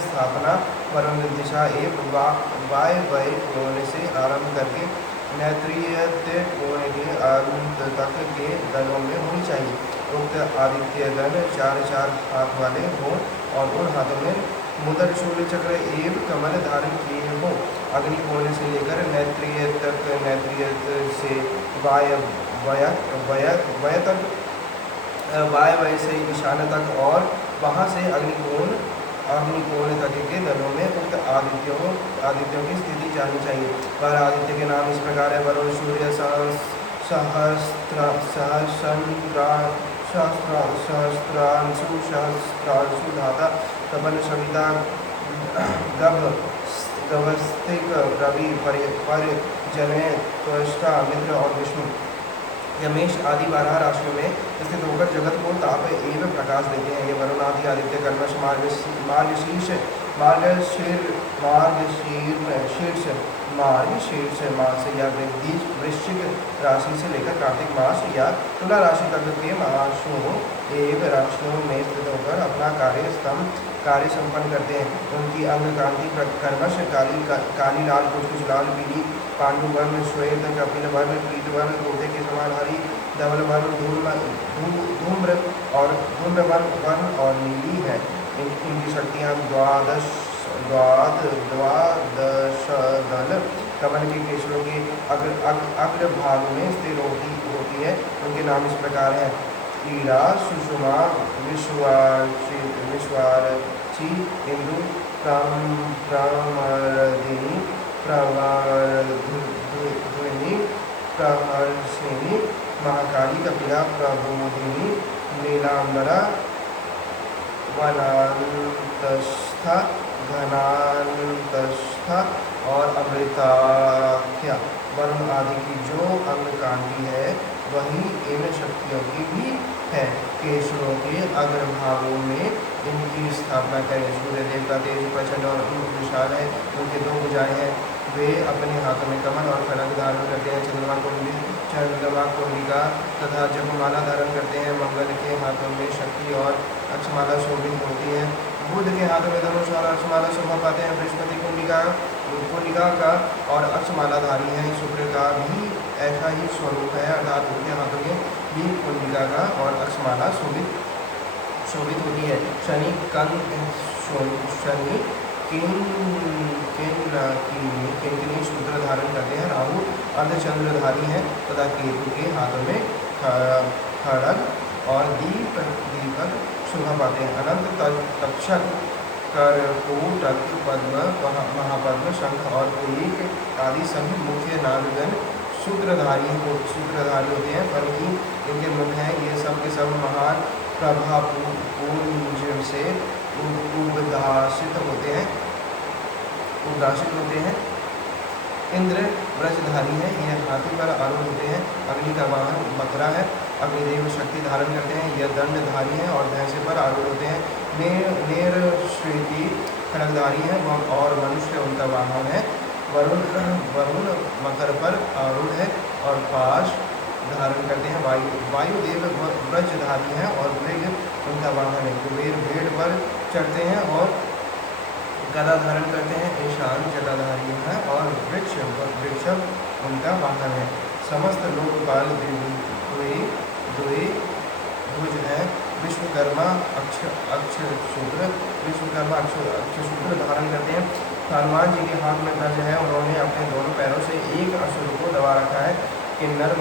स्थापना वरुण दिशा एवं वायव्य कोण से आरंभ करके नैऋत्य कोण के अंत तक के दलों में होनी चाहिए। उक्त आदित्य दल 4 हाथ वाले हों और उन हाथों में मुद्र शूल चक्र एवं कमल धारण किए हों। अग्निकोण से लेकर नैत्रिय तक, नैत्रिय से वायव्य से ईशान तक और वहाँ से अग्निकोण तक के दलों में उक्त आदित्यों की स्थिति जानी चाहिए। पर आदित्य के नाम इस प्रकार है: वरुण, सूर्य, सहस्त्रांशु, धाता, तपन, सविता, गभस्तिक, रवि, पर्जन्य, त्वष्टा, मित्र और विष्णु। यमेश आदि 12 राशियों में स्थित होकर जगत को ताप एवं प्रकाश देते हैं। ये वरुण आदि आदित्य कर्मश मार्गशीर्ष मास या वृश्चिक राशि से लेकर कार्तिक मास या तुला राशि तक के मासों एवं राशियों में स्थित होकर अपना कार्य संपन्न करते हैं। उनकी अंग कांति कर्मश काली, लाल, कुछ लाल, पीली, पांडु वर्ण, श्वेत, कपिल वर्ण, पीत वर्ण, तोते के समान हरी, धवल वर्ण, धूम्र वर्ण और नीली है। इनकी शक्तियाँ द्वादश दल कमल के केशरों के अग्रभाग में स्थिर होती है। उनके नाम इस प्रकार हैं: ईरा, सुषमा, विश्वारची, इंदु, प्रमरदिनी, प्रवर्धिनी, प्रहर्षिणी, महाकाली, कपिला, प्रबोधिनी, नीलांबरा, वनांतस्था, घनांतस्था और अमृताख्या। वरुण आदि की जो अंग कांति है वही इन शक्तियों की भी है। केशरों के अग्रभागों में इनकी स्थापना करें। सूर्य देव का तेज प्रचंड और विशाल है। उनके 2 भुजाएं हैं। वे अपने हाथों में कमल और खड़ग धारण करते हैं। चंद्रमा कुंडिका तथा जपमाला धारण करते हैं। मंगल के हाथों में शक्ति और अक्षमाला शोभित होती है। बुध के हाथों में धनुष और अक्षमाला शोभा पाते हैं। बृहस्पति कुंडिका का और अक्षमालाधारी है। शुक्र का भी ऐसा ही स्वरूप है, अर्थात उनके हाथों में भी कुंडिका का और अक्षमाला शोभित होती है। शनि किंकिनी सूत्र धारण करते हैं। राहु अर्धचंद्रधारी हैं तथा केतु के हाथों में खड़ग और दीपक शोभा पाते हैं। अनंत, तक्षक, करकोटक, पद्म, महापद्म, शंख और पुलीक आदि सभी मुख्य नागगण सूत्रधारी होते हैं, परंतु इनके मुख हैं ये सब के सब महान प्रभापुंज से उद्भासित होते हैं। इंद्र व्रजधारी है, यह हाथी पर आरूढ़ होते हैं। अग्नि का वाहन बकरा है। अग्निदेव शक्ति धारण करते हैं, यह दंडधारी हैं और भैंसे पर आरूढ़ होते हैं। नेर श्वेती खड़गधारी हैं और मनुष्य उनका वाहन है। वरुण वरुण मकर पर आरूढ़ है और पाश धारण करते हैं। वायुदेव व्रजधारी हैं और मृग उनका वाहन है। कुबेर भेड़ पर चढ़ते हैं और गदा धारण करते हैं। ईशान जटाधारी हैं और वृषभ उनका वाहन है। समस्त लोकपाल द्वे भुज हैं। विश्वकर्मा अक्षर शुक्र धारण करते हैं। हनुमान जी के हाथ में ध्वज है। उन्होंने अपने दोनों पैरों से एक असुर को दबा रखा है। किन्नर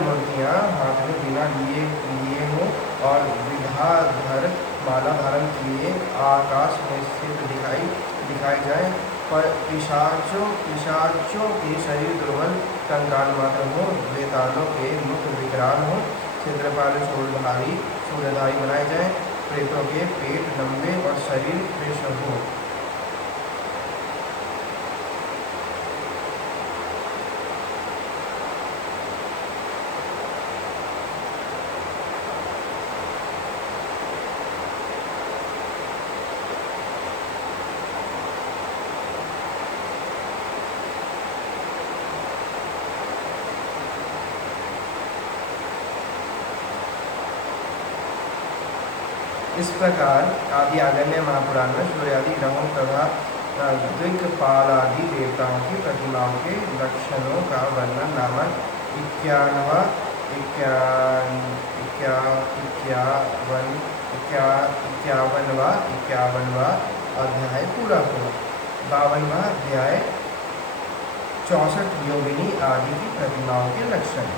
मूर्तियाँ हाथ में बिना लिए हों और विधाधर माला धारण किए आकाश में स्थित दिखाई जाए। पर पिशाचों के शरीर दुर्बल कंकाल मात्र हो। वेतालों के मुख विकराल हो। क्षेत्रपाल सूर्यधारी बनाए जाए। प्रेतों के पेट लंबे और शरीर कृष्ण हो। इस प्रकार आदि आगन्य महापुराण में सूर्यादि ग्रहों तथा दिक्पालादि देवताओं की प्रतिमाओं के लक्षणों का वर्णन नामक 51वां अध्याय पूरा हुआ। 52वां अध्याय 64 योगिनी आदि की प्रतिमाओं के लक्षण।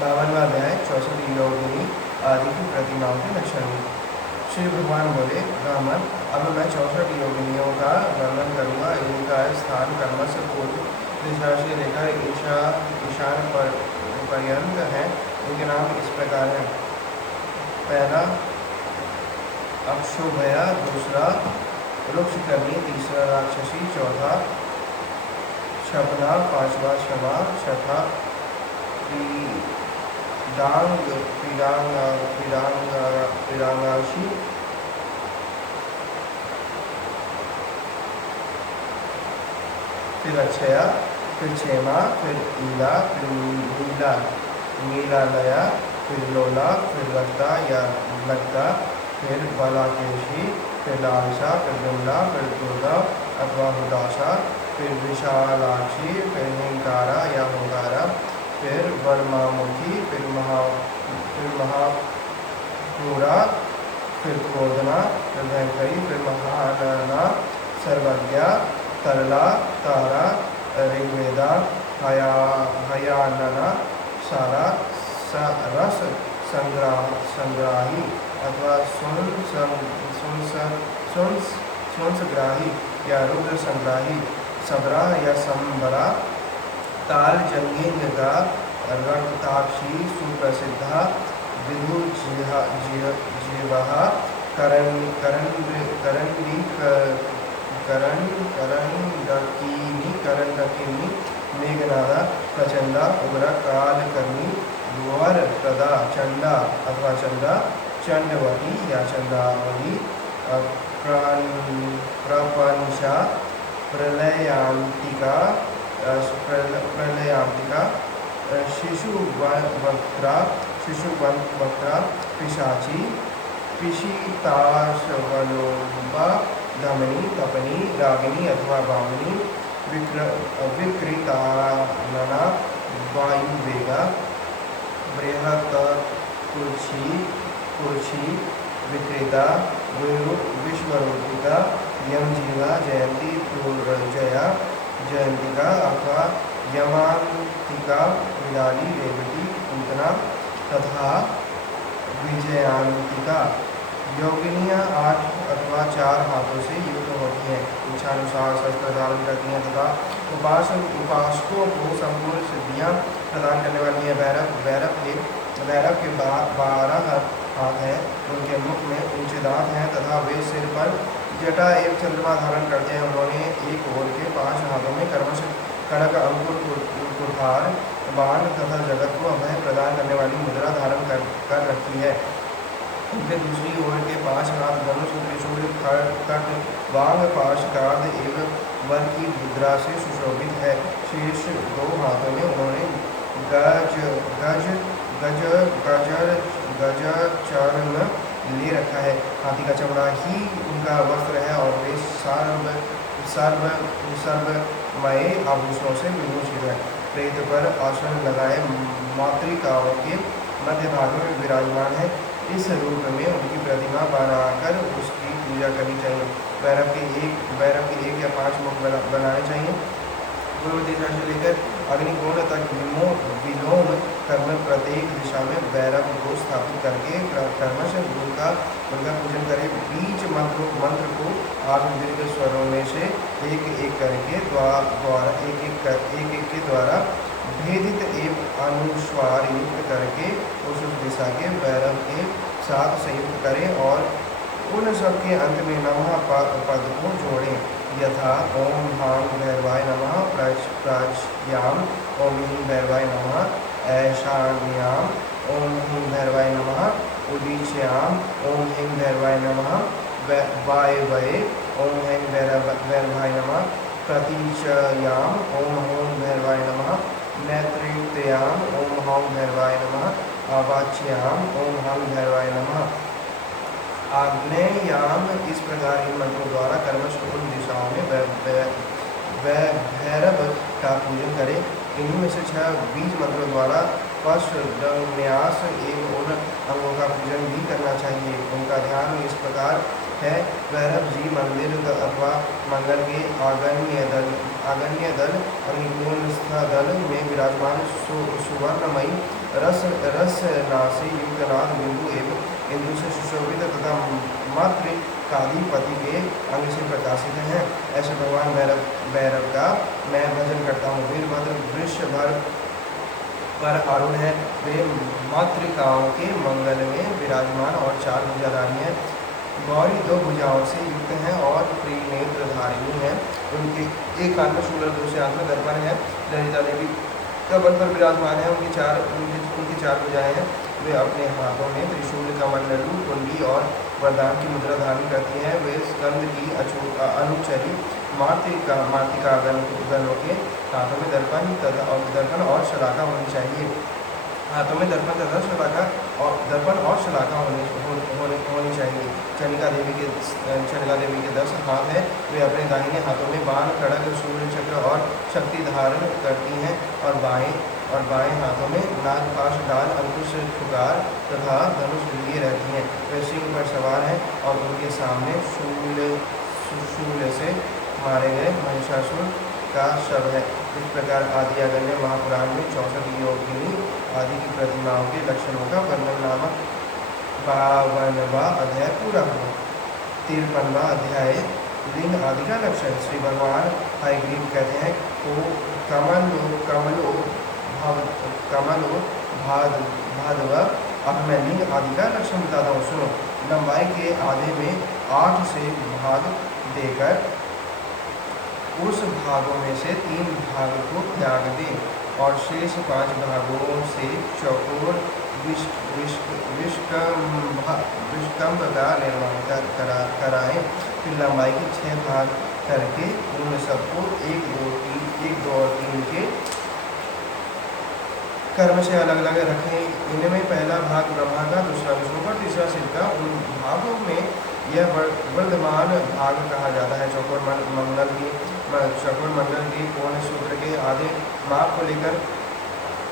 बावनवा अध्याय 64 योगिनी आदि की प्रतिमाओं के लक्षण। श्री भगवान बोले, रामन, अब मैं 64 योगिनियों का वर्णन करूँगा। इनका स्थान कर्म से पूर्व दिशा से लेकर ईशान पर्यंत है। इनके नाम इस प्रकार हैं। पहला अक्षोभया, दूसरा रुक्षकर्णी, तीसरा राक्षसी, चौथा क्षपना, पांचवा क्षमा, छठा पीड़ांगाशी, फिर अक्षया, फिर क्षेमा, फिर ईला, फिर नीलालया, फिर लोला, फिर लगता या लगता, फिर बलाकेशी, फिर लालसा, फिर विमला, फिर दुर्गा अथवा हुदाशा, फिर विशालाक्षी, फिर हिंकारा या हुंकारा, फिर वर्मामुखी, फिर महाक्रूरा, फिर क्रोधना, फिर भयंकरी, फिर महानना, सर्वज्ञा, तरला, तारा, ऋग्वेदा, हयानना, सारा, रस संग्राही अथवा सुंसग्राही या रुद्र संग्राही, सबरा या संबरा, ताल जंगीन का, रक्ताक्षी सुप्रसिद्धा, विदु जीवहा, करंडकीनी, मेघनादा, प्रचंडा, उग्र, कालकर्णी, वरप्रदा, चंडा अथवा चंडा, चंडवती या चंडावली, प्रपंचा, प्रलयांतिका, शिशुवक्त्रा, पिशाची, पिशिताशवलोबा, धमनी, तपनी, रागिनी अथवा वामिनी, विकृतानना, वायुवेगा, बृहत्कुर्ची, विक्रेता, विश्वरूपिका, यमजीवा, जयंती, दुर्जया, जयंतिका अथवा यमांतिका, विदाली, रेवती, पूतना तथा विजयांतिका। योगिनियाँ 8 अथवा 4 हाथों से युक्त होती हैं, इच्छानुसार शस्त्र धारण करती हैं तथा उपासकों को संपूर्ण सिद्धियाँ प्रदान करने वाली हैं। भैरव के 12 हाथ हैं, उनके मुख में ऊंचे दांत हैं तथा वे सिर पर जटा एक चंद्रमा धारण करते हैं। उन्होंने एक ओर के 5 हाथों में कर्मश, कड़क, अंकुर, कुठार, बाण तथा जगत को अभय प्रदान करने वाली मुद्रा धारण कर रखी है। उनके दूसरी ओर के 5 हाथ धनुष, त्रिशूल, खड्ग, वांग, पाश, कार्द एवं वर की मुद्रा से सुशोभित है। शीर्ष 2 हाथों में उन्होंने गजचरण ले रखा है। हाथी का चमड़ा ही उनका वस्त्र है और वे सर्वमय आभूषणों से विभूषित है। प्रेत पर आसन लगाए मातृकाओं के मध्य भाग में विराजमान है। इस रूप में उनकी प्रतिमा बनाकर उसकी पूजा करनी चाहिए। भैरव के एक या 5 मुख बनाने चाहिए। पूर्व दिशा से लेकर अग्निकोण तक विलोम कर्म प्रत्येक दिशा में भैरव को स्थापित करके कर्मश उनका पूजन करे। बीज मंत्र को 8 दीर्घ स्वरों में से एक एक के द्वारा भेदित एवं अनुस्वार युक्त करके उस दिशा के भैरव के साथ संयुक्त करें और उन सबके अंत में नमः पद को जोड़ें। यथा ओम हां भैरवाय नमः प्राच्याम ओम ह्रीं भैरवाय नमः, ऐशान्याम ओम ह्रीं भैरवाय नमः, उदीच्याम ओम ह्रीं भैरवाय नमः, वायव्ये ओम ह्रीं भैरवाय नमः, प्रतीच्याम ओम ह्रीं भैरवाय नमः, नैत्रित्याम ओम ह्रीं भैरवाय नमः, आवाच्याम ओम ह्रीं भैरवाय नमः, आग्नेयाम। इस प्रकार इन मंत्रों द्वारा कर्मश उन दिशाओं में भैरव का पूजन करें। इन्हीं में से 6 बीज मंत्रों द्वारा पशुन्यास एवं उन अंगों का पूजन भी करना चाहिए। उनका ध्यान इस प्रकार है। भैरव जी मंदिर अथवा मंगल के आगन्य दल अग्निकुंड में विराजमान सुवर्णमयी रसनासी युक्त नाद बिंदु एवं इंदु से सुशोभित तथा मातृकाधिपति के अंग से प्रकाशित हैं। ऐसे भगवान भैरव का मैं भजन करता हूँ। वीरभद्र वृषभर पर आरूढ़ है। वे मातृकाओं के मंगल में विराजमान और 4 भुजाधारी हैं। गौरी 2 भुजाओं से युक्त हैं और त्रिनेत्रधारिणी हैं। उनके एक हाथ में शूल और दूसरे हाथ में दर्पण है। ललिता देवी कमल पर विराजमान है। उनकी 4 भुजाएं हैं। वे अपने हाथों में त्रिशूल, कमंडलू, कुंडी और वरदान की मुद्रा धारण करती हैं। वे स्कंद की अनुचरी मातृका गणों के हाथों में दर्पण और शलाका होनी चाहिए। हाथों में दर्पण तथा शलाका और दर्पण और शलाका होनी चाहिए। चंडिका देवी के 10 हाथ हैं। वे अपने दाहिने हाथों में बाण, खड्ग, सूर्य चक्र और शक्ति धारण करती हैं और बाएं हाथों में नागपाश, डाल, अंकुश, फुकार तथा धनुष लिए रहती हैं। वे सिंह पर सवार हैं और उनके सामने शूल से मारे गए महिषासुर का शव है। इस प्रकार आदि अगन्य महापुराण में 64 योगिनी आदि की प्रतिमाओं के लक्षणों का वर्णन नामक 52वां अध्याय पूरा हुआ। 53वां अध्याय लिंग आदि का लक्षण। श्री भगवान हयग्रीव कहते हैं को कमलो भादव। अब मैं लिंग आदि का लक्षण बताता हूँ, सुनो। लंबाई के आधे में 8 से भाग देकर उस भागों में से 3 भाग को त्याग दें और शेष 5 भागों से चौकोर विष्कम्भ का निर्माण कराएं। फिर लंबाई के 6 भाग करके उन सबको 1, 2 और 3 के कर्म से अलग अलग रखें। इनमें पहला भाग ब्रह्मा का, दूसरा विष्णु का, तीसरा शिव का। उन भागों में यह वर्धमान भाग कहा जाता है। चौकोर मंडल की कोण सूत्र के आधे माप को लेकर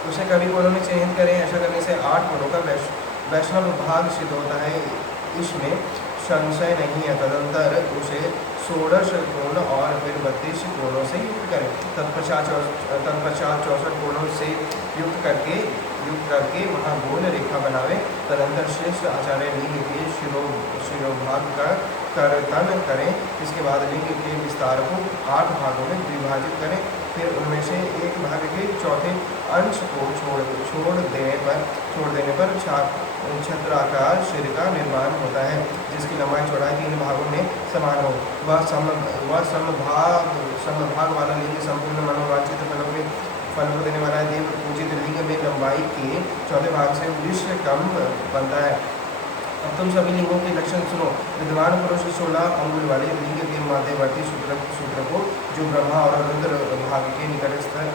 उसे कभी कोणों में चिन्हित करें। ऐसा करने से 8 कोणों का वैष्णव भाग सिद्ध होता है, इसमें संशय नहीं है। तदंतर उसे 16 कोण और फिर 32 कोणों से युक्त करें। तत्पश्चात 64 कोणों से युक्त करके वहाँ गोल रेखा बनावे। तदंतर श्रेष्ठ आचार्य लिंग के शिरोभाग का कर्तन करें। इसके बाद लिंग के विस्तार को 8 भागों में विभाजित करें। फिर उनमें से एक भाग के चौथे अंश को छोड़ देने पर छत्राकार सिर का निर्माण होता है, जिसकी लंबाई चौड़ाई 3 भागों में समान हो। वह समभाग वाला लिंग संपूर्ण मनोवांछित फल को देने वाला है। देव पूजित लिंग में लंबाई के चौथे भाग से विष्कम्भ बनता है। अब तुम सभी लिंगों के लक्षण सुनो। विद्वान पुरुष 16 अंगुल वाले लिंग के मध्यवर्ती सूत्र को, जो ब्रह्मा और रुद्र भाग के निकटस्थ है,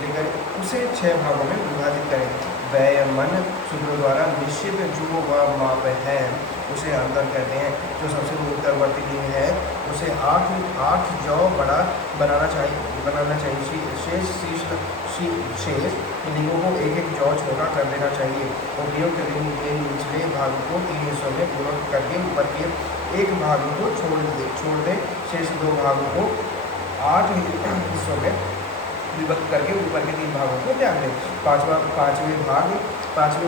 लेकर उसे 6 भागों में विभाजित करें। व्यय मन सूत्र द्वारा निश्चित जो वह माप है उसे अंतर कहते हैं। जो सबसे उत्तरवर्ती लिंग है उसे 8 जौ बड़ा बनाना चाहिए। शेष लिंगों को 1 जौ छोटा कर देना चाहिए। उपयुक्त लिंग के निचले भाग को 3 हिस्सों में पूर्ण करके ऊपर के 1 भाग को छोड़ दे। शेष 2 भागों को 8 हिस्सों में विभक्त करके ऊपर के 3 भागों को त्याग दें। पांचवें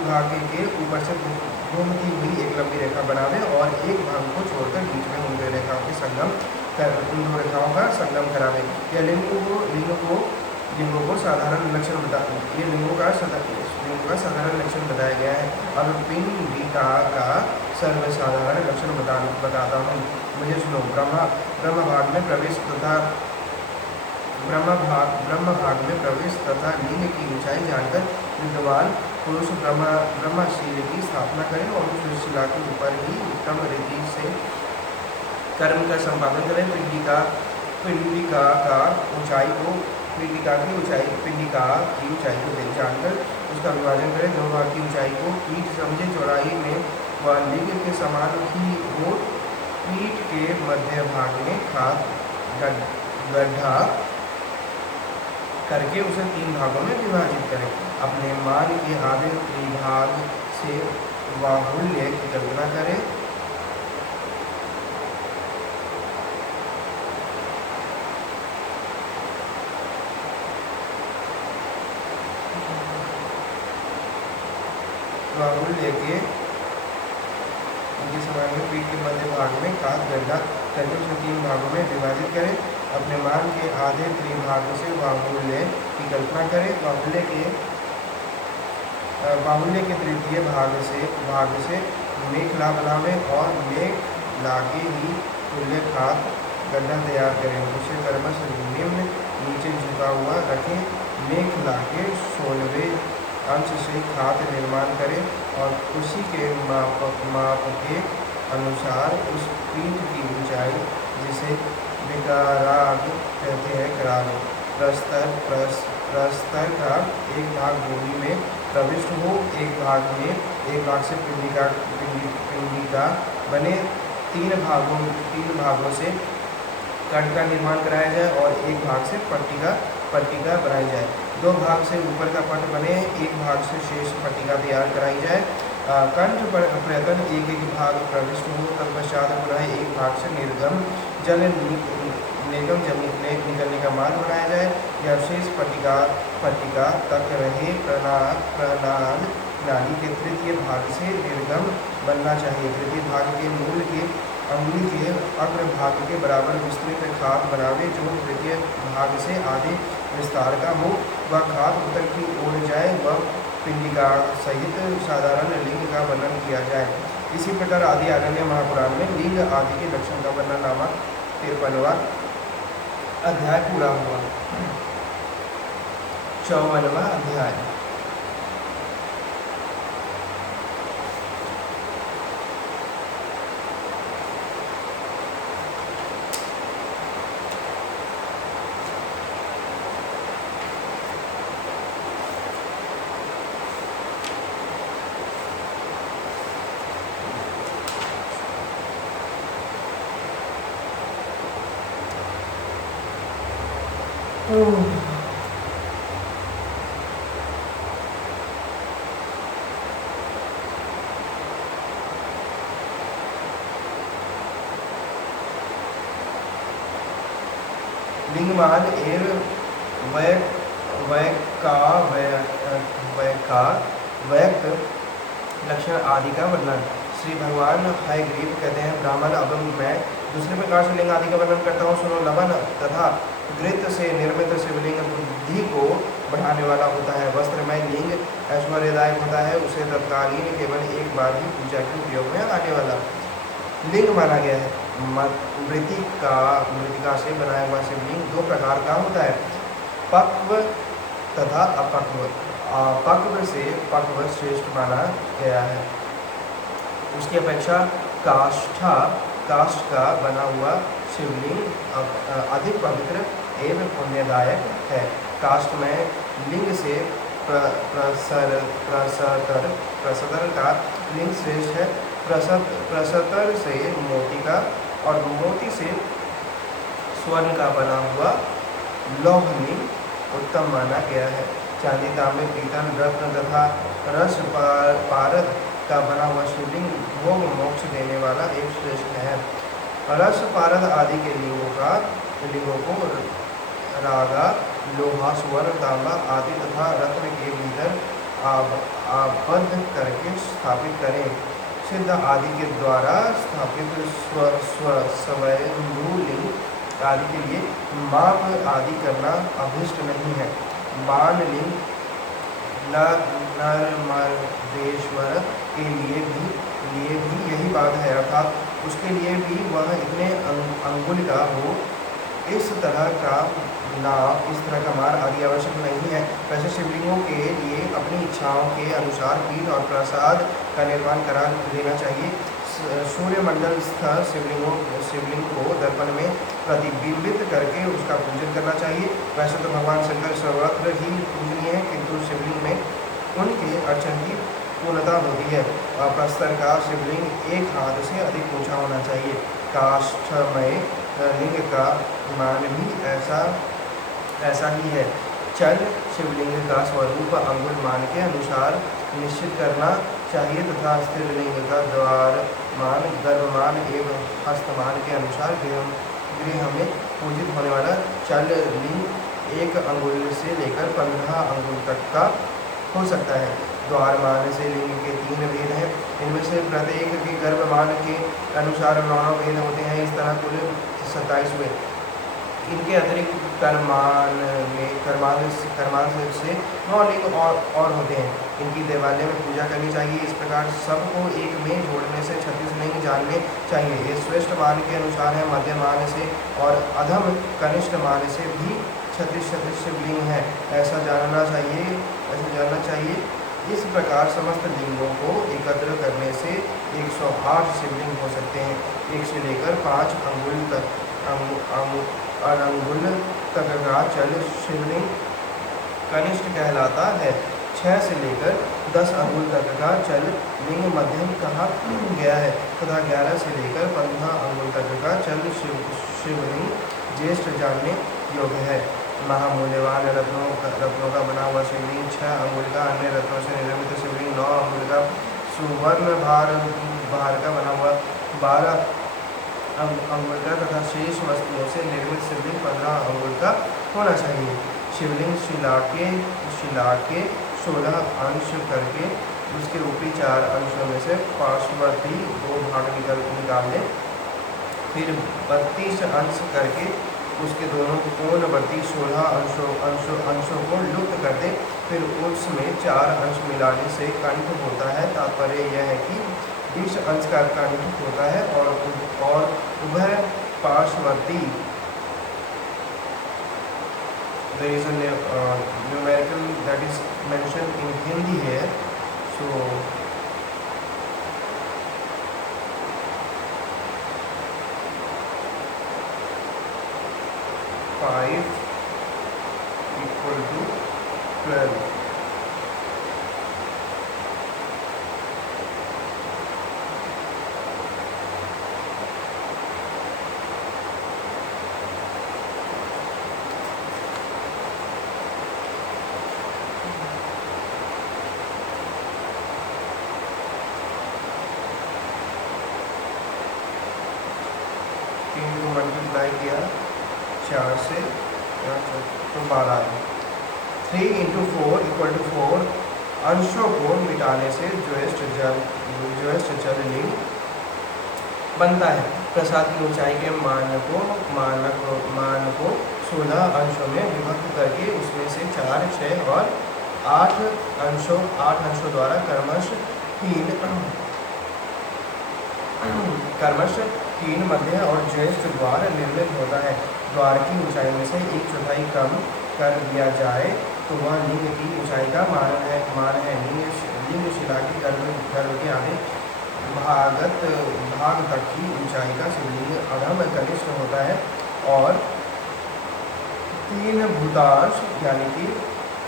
भाग के ऊपर से घूमती हुई एक लंबी रेखा बनावे और 1 भाग को छोड़कर बीच में उन 2 रेखाओं का संगम करावे। यह लिंगों को साधारण लक्षण बताया गया है। अब पिंडिका का सर्वसाधारण लक्षण बताता हूँ, मुझे सुनो। ब्रह्म भाग में प्रवेश तथा लिंग की ऊंचाई जानकर विद्वान पुरुष ब्रह्मशील की स्थापना करें और उस शिला के ऊपर ही उत्तम रीति से कर्म का संपादन करें। पिंडिका की ऊंचाई को जानकर उसका विभाजन करें। दोनों भाग की ऊंचाई को पीठ समझे। चौड़ाई में व लिंग के समान ही हो। पीठ के मध्य भाग में गड्ढा करके उसे 3 भागों में विभाजित करें। अपने मान के आधे भाग से बाहुल्य की कल्पना करें। बाहुल्य के समान में पीठ के मध्य भाग में गड्ढा करके उसे 3 भागों में विभाजित करें। अपने मान के आधे त्रिभाग से बाहुल्य की कल्पना करें। बाहुल्य के तृतीय भाग से मेखला बनावे और मेखला के ही तुल्य खात गड्ढा तैयार करें। उसे क्रमश निम्न नीचे झुका हुआ रखें। मेखला के 16वें अंश से खात निर्माण करें और उसी के माप के अनुसार उस पीठ की ऊंचाई, जिसे विकाराग कहते हैं, करा लें। प्रस्तर का एक भाग भूमि में प्रविष्ट हो, एक भाग से पिंडिका बने, तीन भागों से कण का निर्माण कराया जाए और एक भाग से पट्टिका बनाई जाए। दो भाग से ऊपर का पट बने, एक भाग से शेष पट्टिका तैयार कराई जाए। कंठ प्रयत्न एक भाग प्रविष्ट हो, तत्पश्चात पुनः एक भाग से निर्गम जल निकलने का मार्ग बनाया जाए। यह शेष पट्टिका तक रहे प्रणाल नाली के तृतीय भाग से निर्गम बनना चाहिए। तृतीय भाग के मूल के अंगुली के अग्र भाग के बराबर विस्तृत खाद बनावे, जो तृतीय भाग से आधे विस्तार का हो। वह खाद उत्तर की ओर जाए, वह पिंडिका सहित साधारण लिंग का वर्णन किया जाए। इसी प्रकार आदि आरण्य महापुराण में लिंग आदि के लक्षण का वर्णन नामक 53वां अध्याय पूरा हुआ। 54वां अध्याय लिंगमान एवं व्यक्त लक्षण आदि का वर्णन। श्री भगवान हयग्रीव कहते हैं, ब्राह्मण, अब मैं दूसरे प्रकार से लिंग आदि का वर्णन करता हूँ, सुनो। लवन तथा घृत से निर्मित शिवलिंग बुद्धि को बढ़ाने वाला होता है। वस्त्रमय लिंग ऐश्वर्यदायक होता है, उसे तत्कालीन केवल एक बार ही पूजा के उपयोग में आने वाला लिंग माना गया है। मृतिका से बनाया हुआ शिवलिंग दो प्रकार का होता है, पक्व तथा अपक्व। पक्व से पक्व श्रेष्ठ माना गया है। उसकी अपेक्षा काष्ठ का बना हुआ शिवलिंग अधिक पवित्र एवं पुण्यदायक है। काष्ठ में लिंग से प्रसतर का लिंग श्रेष्ठ है। प्रसतर से मोती का और मोती से स्वर्ण का बना हुआ लौहलिंग उत्तम माना गया है। चांदी, तांबे, पीतल, रत्न तथा रस पारद का बना हुआ शिवलिंग भोग मोक्ष देने वाला एक श्रेष्ठ है। रस पारद आदि के लिंगों को रागा, लोहा, स्वर्ण, तांबा आदि तथा रत्न के भीतर आबद्ध करके स्थापित करें। सिद्ध आदि के द्वारा स्थापित स्वयंभू लिंग आदि के लिए माप आदि करना अभिष्ट नहीं है। बाण लिंग नर्मदेश्वर के लिए भी यही बात है, अर्थात उसके लिए भी वह इतने अंगुल का हो, इस तरह का नाव, इस तरह का मार आदि आवश्यक नहीं है। वैसे शिवलिंगों के लिए अपनी इच्छाओं के अनुसार पीठ और प्रसाद का निर्माण करा लेना चाहिए। सूर्यमंडल स्थ शिवलिंग को दर्पण में प्रतिबिंबित करके उसका पूजन करना चाहिए। वैसे तो भगवान शंकर सर्वत्र ही पूजनीय है, किंतु शिवलिंग में उनके अर्चन की पूर्णता होती है। प्रस्तर का शिवलिंग एक हाथ से अधिक ऊंचा होना चाहिए। काष्ठमय लिंग का मान भी ऐसा ही है। चल शिवलिंग का स्वरूप अंगुल मान के अनुसार निश्चित करना चाहिए तथा स्थिर लिंग का द्वारमान, गर्भमान एवं हस्तमान के अनुसार गृह में पूजित होने वाला चल लिंग 1 अंगुल से लेकर 15 अंगुल तक का हो सकता है। द्वारमान से लिंग के 3 भेद हैं, इनमें से प्रत्येक के गर्भमान के अनुसार 9 भेद होते हैं। इस तरह कुल 27 हुए। इनके अतिरिक्त कर्मान से 9 लिंग और होते हैं। इनकी देवालय में पूजा करनी चाहिए। इस प्रकार सबको एक में जोड़ने से 36 लिंग जानने चाहिए। ये श्रेष्ठ मान के अनुसार है। मध्यम मान से और अधम कनिष्ठ मान से भी 36 शिवलिंग है, ऐसा जानना चाहिए। इस प्रकार समस्त लिंगों को एकत्र करने से 108 शिवलिंग हो सकते हैं। 1 से लेकर 5 अंगुल तक अनंगुल तक का चल शिवलिंग कनिष्ठ कहलाता है। 6 से लेकर 10 अंगुल तक का चल लिंग मध्यम कहा गया है तथा 11 से लेकर 15 अंगुल तक का चल शिवलिंग ज्येष्ठ जानने योग्य है। महामूल्यवान रत्नों का बना हुआ शिवलिंग 6 अंगुल का, अन्य रत्नों से निर्मित शिवलिंग 9 अंगुल का, सुवर्ण भार का बना हुआ 12 अंगुल का तथा शेष वस्तुओं से निर्मित शिवलिंग 15 अंगुल का होना चाहिए। शिवलिंग शिला के 16 अंश करके उसके ऊपरी 4 अंशों में से पार्श्ववर्ती 2 भाग निकाल लें। फिर 32 अंश करके उसके दोनों कोणवर्ती 16 अंशों को लुप्त कर दे। फिर उसमें 4 अंश मिलाने से कंठ होता है। तात्पर्य यह है कि 20 अंश का कंठ होता है और उभय पार्श्ववर्ती there is a numerical that is mentioned in Hindi here. So 5 equal to 12. Multiply किया 4 से तो 12 है। 3 × 4 = 4 अंशों को मिटाने से ज्येष्ठ जल लिंग बनता है। प्रसाद की ऊंचाई के मान को 16 अंशों में विभक्त करके उसमें से 4, 6 और 8 अंशों द्वारा क्रमश 3 मध्य और ज्येष्ठ द्वार निर्मित होता है। द्वार की ऊंचाई में से 1/4 कम कर दिया जाए तो वह लिंग की ऊंचाई का मान है। लिंग शिला के गर्भ के आगे भाग तक की ऊंचाई का शिवलिंग अधम कनिष्ठ होता है और 3 भूतांश यानी कि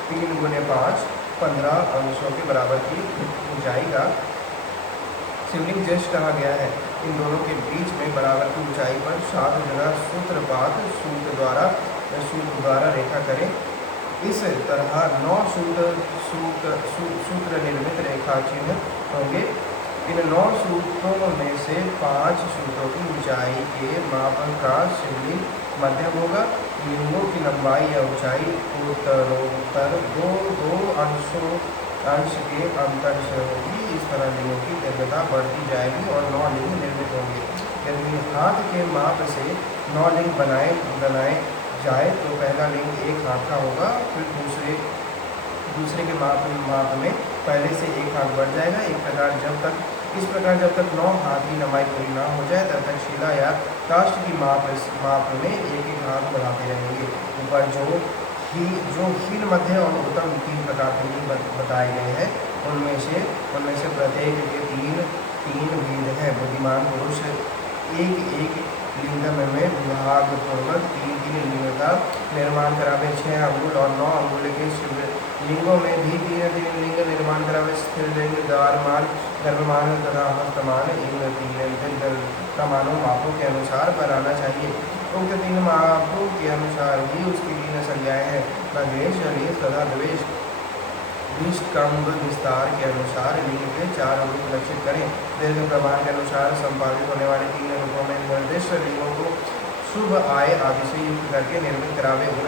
3 × 5 15 अंशों के बराबर की ऊंचाई का शिवलिंग ज्येष्ठ कहा गया है। इन दोनों के बीच में बराबर की ऊंचाई पर 7 जगह सूत्र द्वारा रेखा करें। इस तरह 9 सूत्र निर्मित रेखा चिन्ह होंगे। इन 9 सूत्रों में से 5 सूत्रों की ऊंचाई के माप का शिवलिंग मध्यम होगा। लिंगों की लंबाई या ऊंचाई उत्तरोत्तर दो अंश के अंतर से होगी। इस तरह लिंगों की दीर्घता बढ़ती जाएगी और 9 लिंग निर्मित होंगे। यदि हाथ के माप से 9 लिंग बनाए जाए तो पहला लिंग 1 हाथ का होगा। फिर दूसरे के माप में पहले से 1 हाथ बढ़ जाएगा। इस प्रकार जब तक 9 हाथ की लंबाई पूरी ना हो जाए तब तक शिला या काष्ठ की माप में 1 हाथ बढ़ाते रहेंगे। ऊपर जो हीन, मध्य और उत्तम 3 प्रकार के लिंग बताए गए हैं उनमें से प्रत्येक के 3 भेद हैं। बुद्धिमान पुरुष एक लिंग में विभाग पूर्वक 3 लिंग का निर्माण करावे। 6 अंगुल और 9 अंगुल के शिवलिंगों में भी 3 लिंग निर्माण करावे। स्थिर लिंग, द्वारमान, गर्भमान तथा हस्तमान इन 3 प्रमाणों मापों के अनुसार बनाना चाहिए। उक्त 3 मापों के अनुसार ही उसकी 3 संज्ञाएं हैं। नगेश, रेश तथा द्वेष। विष्टकंभ विस्तार के अनुसार लिंग के 4 रूप लक्षित करें। दीर्घ प्रमाण के अनुसार संपादित होने वाले 3 रूपों में निर्दिष्ट लिंगों को शुभ आय आदि से युक्त करके निर्मित करावे। उन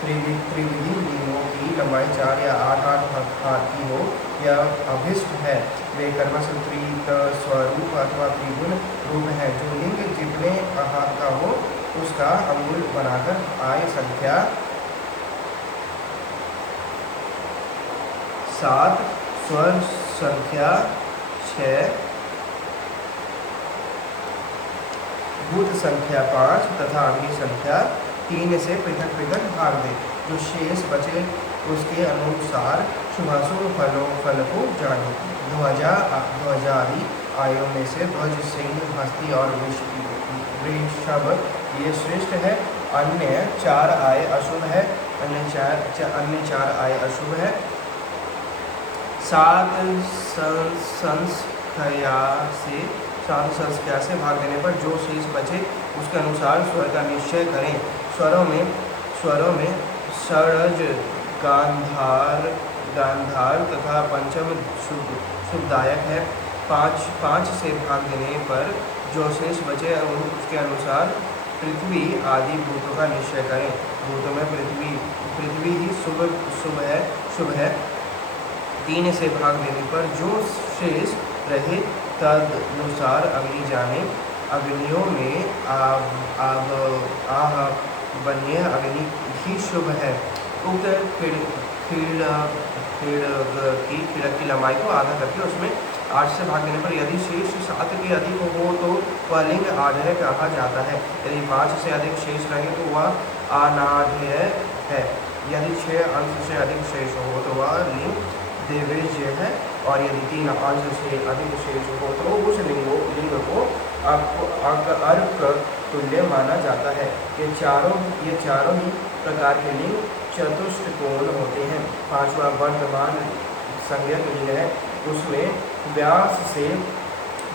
त्रिविधि लिंगों की लंबाई 4 या 8 हाथ की हो यह अभिष्ट है। वे कर्मश स्वरूप अथवा त्रिगुण रूप है। जो लिंग जितने हाथ का हो उसका अंगुल बनाकर आय संख्या 7, स्वर संख्या 6, भूत संख्या 5 तथा अग्नि संख्या 3 से पृथक भाग दे। जो शेष बचे उसके अनुसार शुभाशुभ फल को जाने। ध्वजा आदि आयों में से ध्वज, सिंह, हस्ती और वृषभ ये श्रेष्ठ है। अन्य 4 आय अशुभ है। अन्य चार आय अशुभ है। 7 संख्या से भाग देने पर जो शेष बचे उसके अनुसार स्वर का निश्चय करें। स्वरों में षड्ज, गांधार तथा पंचम शुभदायक है। 5 से भाग देने पर जो शेष बचे उसके अनुसार पृथ्वी आदि भूतों का निश्चय करें। भूतों में पृथ्वी ही शुभ है। 3 से भाग देने पर जो शेष रहे तदनुसार अग्नि जाने। अग्नियों में बन्य अग्नि ही शुभ है। उक्त खिड़क की लंबाई को आधा करके उसमें 8 से भाग देने पर यदि शेष 7 के अधिक हो तो वह लिंग आढ़य कहा जाता है। यदि 5 से अधिक शेष रहे तो वह अनाढ़य है। यदि 6 अंश से अधिक शेष हो तो वह लिंग देवेज्य है। और यदि 3 अंश से अधिक शेष हो तो उस लिंग को अर्क तुल्य माना जाता है। ये चारों ही प्रकार के लिंग चतुष्कोण होते हैं। 5वां वर्तमान संज्ञक लिंग है। उसमें व्यास से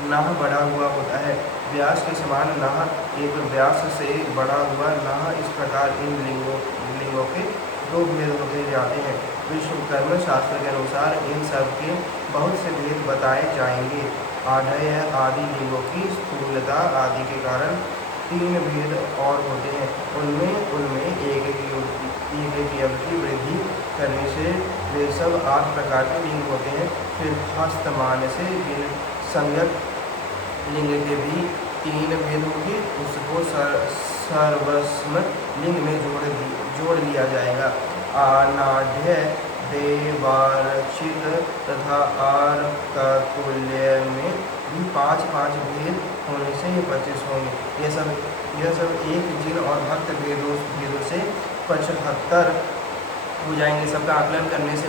नाह बढ़ा हुआ होता है। व्यास के समान नाह एक व्यास से बढ़ा हुआ नाह। इस प्रकार इन लिंगों के 2 भेद होते जाते हैं। विश्वकर्म शास्त्र के अनुसार इन सब के बहुत से भेद बताए जाएंगे। आढ़य आदि लिंगों की स्थूलता आदि के कारण 3 भेद और होते हैं। उनमें एक अंक की वृद्धि करने से वे सब 8 प्रकार के लिंग होते हैं। फिर हस्तमान से संज्ञक लिंग के भी 3 भेद होंगे। उसको सर्वस्व लिंग में जोड़ लिया जाएगा। अनाढ़य, देवार्चित तथा अर्कतुल्य में भी 5 भेद होने से 25 होंगे। यह सब एक जिन और भक्त भेदों से 75 हो जाएंगे। सबका आकलन करने से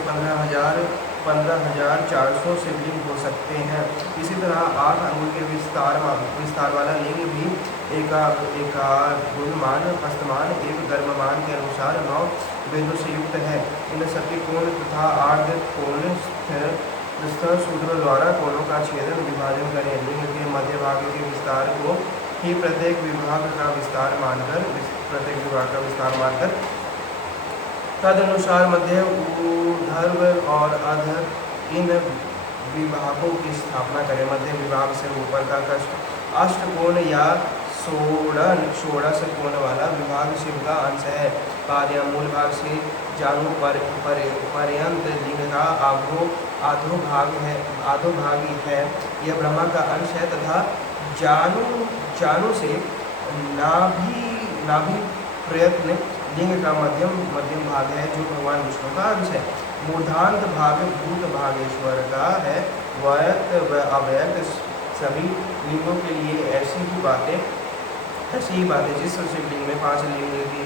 15,400 शिवलिंग हो सकते हैं। इसी तरह 8 अंगुल के विस्तार वाला लिंग भी एकागुणमान, हस्तमान एवं गर्ममान के अनुसार 9 वेदों से युक्त है। इन सभी कोण तथा आर्ध कोण स्थिर सूत्रों द्वारा कोणों का छेदन विभाजन करें। लिंग के मध्य भाग के विस्तार को ही प्रत्येक विभाग का विस्तार मानकर तदनुसार मध्य, ऊर्ध्व और अधर इन विभागों की स्थापना करें। मध्य विभाग से ऊपर का अष्टकोण या षोडश कोण वाला विभाग शिव का अंश है। पाद या मूल भाग से जानु पर्यंत लिंग का अधोभाग है। यह ब्रह्मा का अंश है तथा जानु से नाभि प्रयत्न लिंग का मध्यम भाग है जो भगवान विष्णु का अंश है। मूर्धांत भाग भूत भागेश्वर का है। व्यक्त व अव्यक्त सभी लिंगों के लिए ऐसी ही बातें जिस शिवलिंग में 5 लिंग की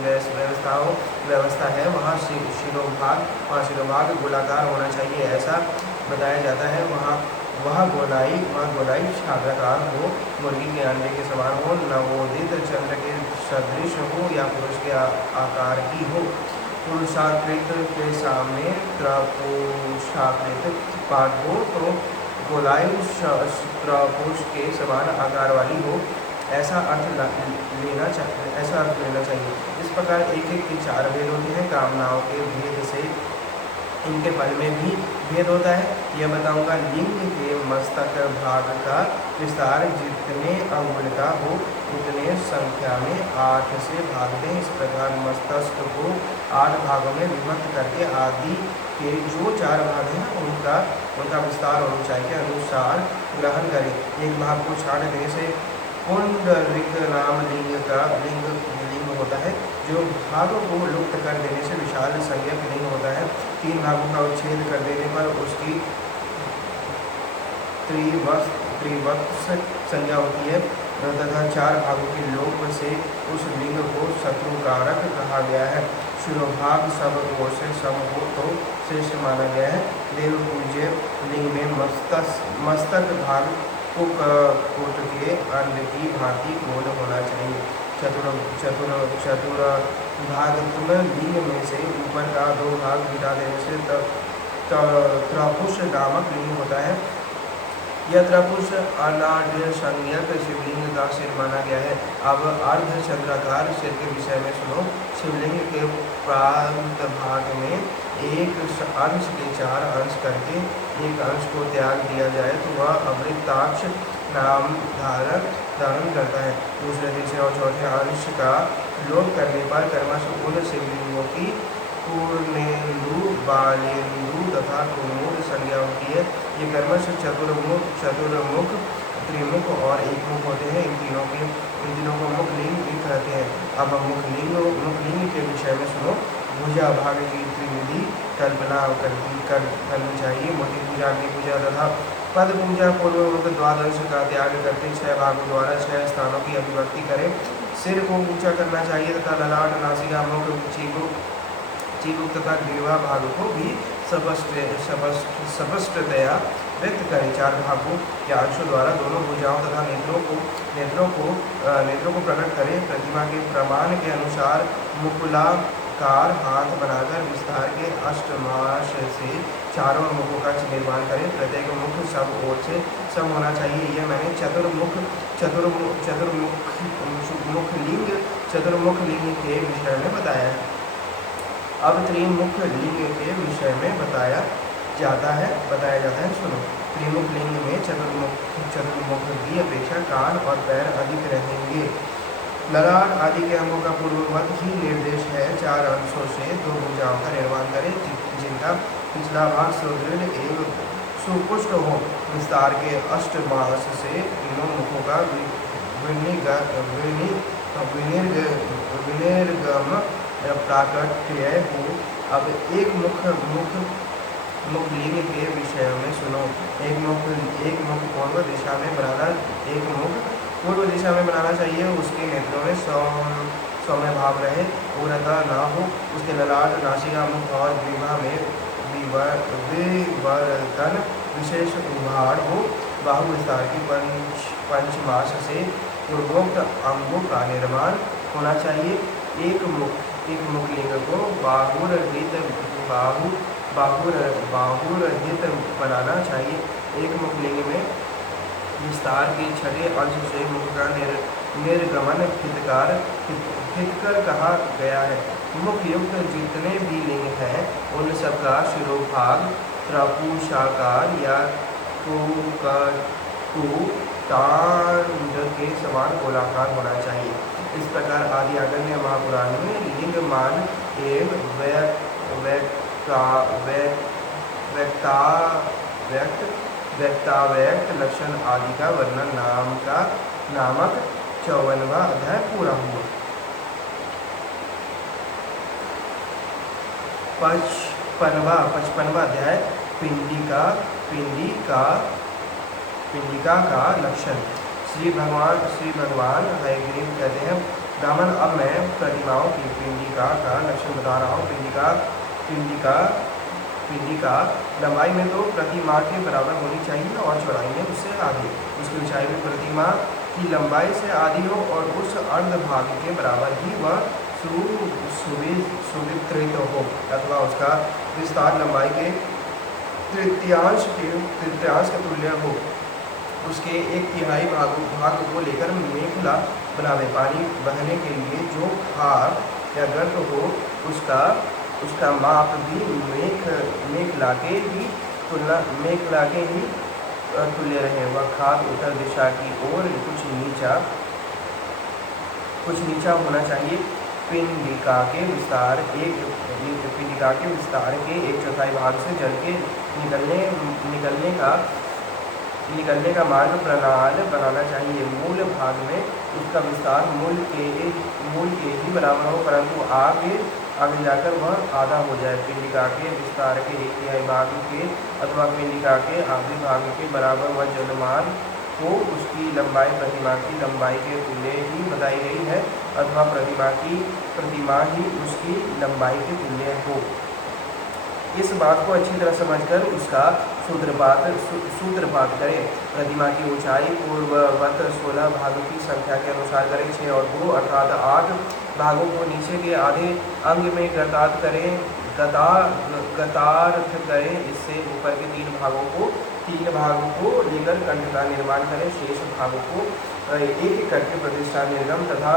व्यवस्था है वहाँ शिरोभाग गोलाकार होना चाहिए ऐसा बताया जाता है। वहाँ गोलाई छात्राकार हो, मुर्गी के अंडे के समान हो, नवोदित चंद्र के सदृश हो या पुरुष के आकार की हो। पुरुषाकृत के सामने त्रपुरुषाकृत पाठ हो तो गोलाई पुरुष के समान आकार वाली हो, ऐसा अर्थ लेना चाहिए। इस प्रकार एक के 4 भेद होते हैं। कामनाओं के भेद से इनके फल में भी भेद होता है। यह बताऊंगा। लिंग के मस्तक भाग का विस्तार जितने अंगुल का हो उतने संख्या में 8 से भाग दें। इस प्रकार मस्तक को 8 भागों में विभक्त करके आदि के जो 4 भाग हैं उनका विस्तार और ऊंचाई के अनुसार ग्रहण करें। एक भाग को छाड़ देने से पुंडरीक नाम लिंग होता है। जो भागों को लुप्त कर देने से विशाल संज्ञक लिंग होता है। 3 भागों का उच्छेद कर देने पर उसकी त्रिवत्स संज्ञा होती है तथा 4 भागों के लोप से उस लिंग को शत्रुकारक कहा गया है। शिरोभाग सब ओर से सम हो तो श्रेष्ठ माना गया है। देव पूज्य लिंग में मस्तक भाग कोट के अंड की भांति गोल होना चाहिए। चतुर चतुर चतुर भागत्म लिंग में से ऊपर का 2 भाग मिटा देने से त्रपुष नामक लिंग होता है। यह त्रपुष अनाढ़ संज्ञक शिवलिंग का सिर माना गया है। अब अर्धचंद्राकार सिर के विषय में सुनो। शिवलिंग के प्रांत भाग में एक अंश के 4 अंश करके एक अंश को त्याग दिया जाए तो वह अमृताक्ष नाम धारण करता है। दूसरे तीसरे और चौथे अंश का लोप करने पर कर्मश उन शिवलिंगों की पूर्णेन्दु, बालेन्दु तथा कुमुद संज्ञा होती है। ये कर्मश चतुर्मुख, त्रिमुख और एकमुख होते हैं। इन तीनों को मुख लिंग भी कहते हैं। अब हम मुखलिंग के विषय में सुनो। भुजा भाग की त्रिविधि कल्पना करनी चाहिए। मूर्ति पूजा, अग्नि पूजा तथा पद पूजा पूर्वक द्वादश का त्याग करते 6 भागों द्वारा 6 स्थानों की अभिव्यक्ति करें। सिर को ऊंचा करना चाहिए तथा ललाट, नासिका, मुख, चिबुक तथा ग्रीवा भाग को भी स्पष्टतया व्यक्त करें। 4 भागों के अंशों द्वारा दोनों भुजाओं तथा नेत्रों को प्रकट करें। प्रतिमा के प्रमाण के अनुसार मुकुलाकार हाथ बनाकर विस्तार के अष्टमाश से चारों मुखों का निर्माण करें। प्रत्येक मुख सब ओर से सम होना चाहिए। यह मैंने चतुर्मुख लिंग के विषय में बताया है। अब त्रिमुख लिंग के विषय में बताया जाता है। सुनो। त्रिमुख लिंग में चतुर्मुख की अपेक्षा कान और पैर अधिक रहेंगे। ललाट आदि के अंगों का पूर्ववत ही निर्देश है। 4 अंशों से 2 भुजाओं का निर्माण करें जिनका पिछला भाग सुदृढ़ एवं सुपुष्ट हो। विस्तार के अष्टमास से तीनों मुखों का विनिर्गम प्राकट्य हो। अब एक मुख लिंग के विषय में सुनो। एक मुख पूर्व दिशा में बनाना चाहिए। उसके नेत्रों में सौम्य भाव रहे, उग्रता न हो। उसके ललाट, नासिका, मुख और ग्रीवा में विवर्तन विशेष उभाड़ हो। बाहु विस्तार की पंचमास से पूर्वोक्त अंगों का निर्माण होना चाहिए। एक मुख लिंग को बाहुरहित बनाना चाहिए। एक मुख लिंग में विस्तार के 6ठे अंश से मुख का निर्गमन हितकर कहा गया है। मुख युक्त जितने भी लिंग हैं उन सबका शिरोभाग त्रपुषाकार या कुटांड के समान गोलाकार होना चाहिए। इस प्रकार आदि आगन्य महापुराण में लिंग मान एवं व्यक्ताव्यक्त लक्षण आदि का वर्णन नामक 54वां अध्याय पूरा हुआ। 55वां अध्याय पिंडिका का लक्षण। श्री भगवान हयग्रीव कहते हैं, ब्राह्मण अब मैं प्रतिमाओं की पिंडिका का लक्षण बता रहा हूँ। पिंडिका लंबाई में तो प्रतिमा के बराबर होनी चाहिए और चौड़ाई में उससे आधी। उसकी ऊंचाई में प्रतिमा की लंबाई से आधी हो और उस अर्ध भाग के बराबर ही वह सुविस्तृत हो अथवा उसका विस्तार लंबाई के तृतीयांश के तुल्य हो। उसके 1/3 भाग को लेकर मेखला बनावे। पानी बहने के लिए जो खाक या गर्त हो उसका माप भी मेखला के ही तुल्य रहे। वह खाक उत्तर दिशा की ओर कुछ नीचा होना चाहिए। पिंडिका के विस्तार के 1/4 भाग से जल के निकलने का मार्ग प्रणाल बनाना चाहिए। मूल भाग में उसका विस्तार मूल के ही बराबर हो, परंतु आगे जाकर वह आधा हो जाए। पिंडिका के विस्तार के 1/3 भाग के अथवा पिंडिका के आखिरी भाग के बराबर वह जलमान हो। उसकी लंबाई प्रतिमा की लंबाई के तुल्य ही बताई गई है अथवा प्रतिमा ही उसकी लंबाई के तुल्य हो। इस बात को अच्छी तरह समझकर उसका सूत्रपात करें। प्रतिमा की ऊंचाई पूर्ववत 16 भागों की संख्या के अनुसार करें। 6 और 2 अर्थात 8 भागों को नीचे के आधे अंग में गतार्थ करें। गतार्थ करें। इससे ऊपर के 3 भागों को लेकर कंठ का निर्माण करें। शेष भागों को एक एक करके प्रतिष्ठा, निर्गम तथा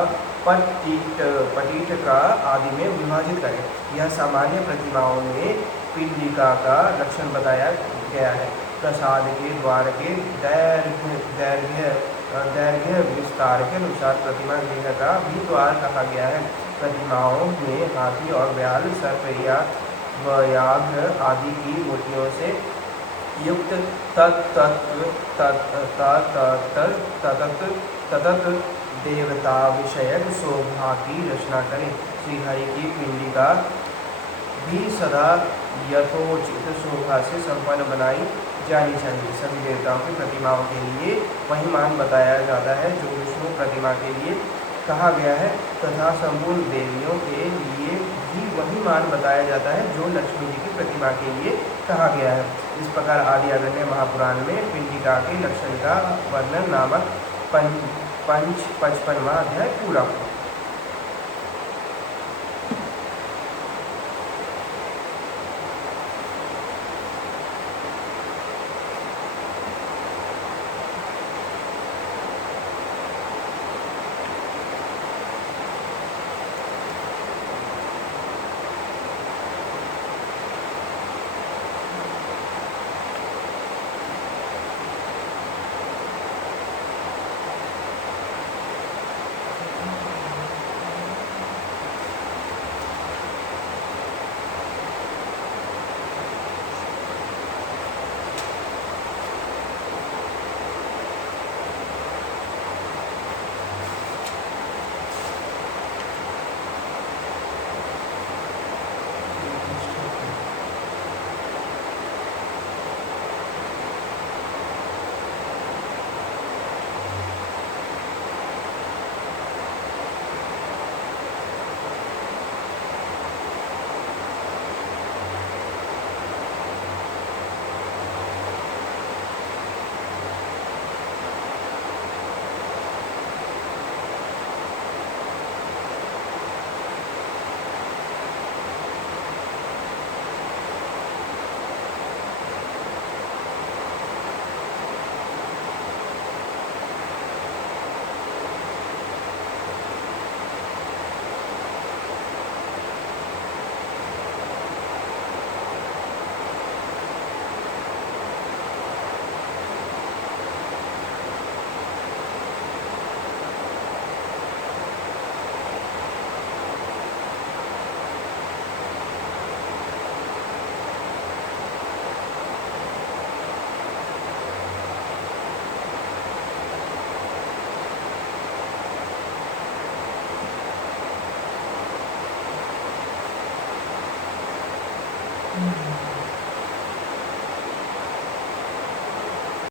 पटीठ का आदि में विभाजित करें। यह सामान्य प्रतिमाओं में पिंडिका का लक्षण बताया गया है। प्रसाद के द्वार के दैर्घ्य विस्तार के अनुसार प्रतिमा गृह का भी द्वार कहा गया है। प्रतिमाओं में हाथी और व्याल, सर्प या व्याघ्र आदि की मूर्तियों से युक्त ततत देवता विषयक शोभा की रचना करें। श्रीहरि की पिंडिका भी सदा यथोचित शोभा से संपन्न बनाई जानी चाहिए। सभी देवताओं की प्रतिमाओं के लिए वही मान बताया जाता है जो विष्णु प्रतिमा के लिए कहा गया है, तथा संपूर्ण देवियों के लिए भी वही मान बताया जाता है जो लक्ष्मी जी की प्रतिमा के लिए कहा गया है। इस प्रकार आदि अगण्य महापुराण में पिंडिका के लक्षण का वर्णन नामक 55वां अध्याय पूरा हुआ।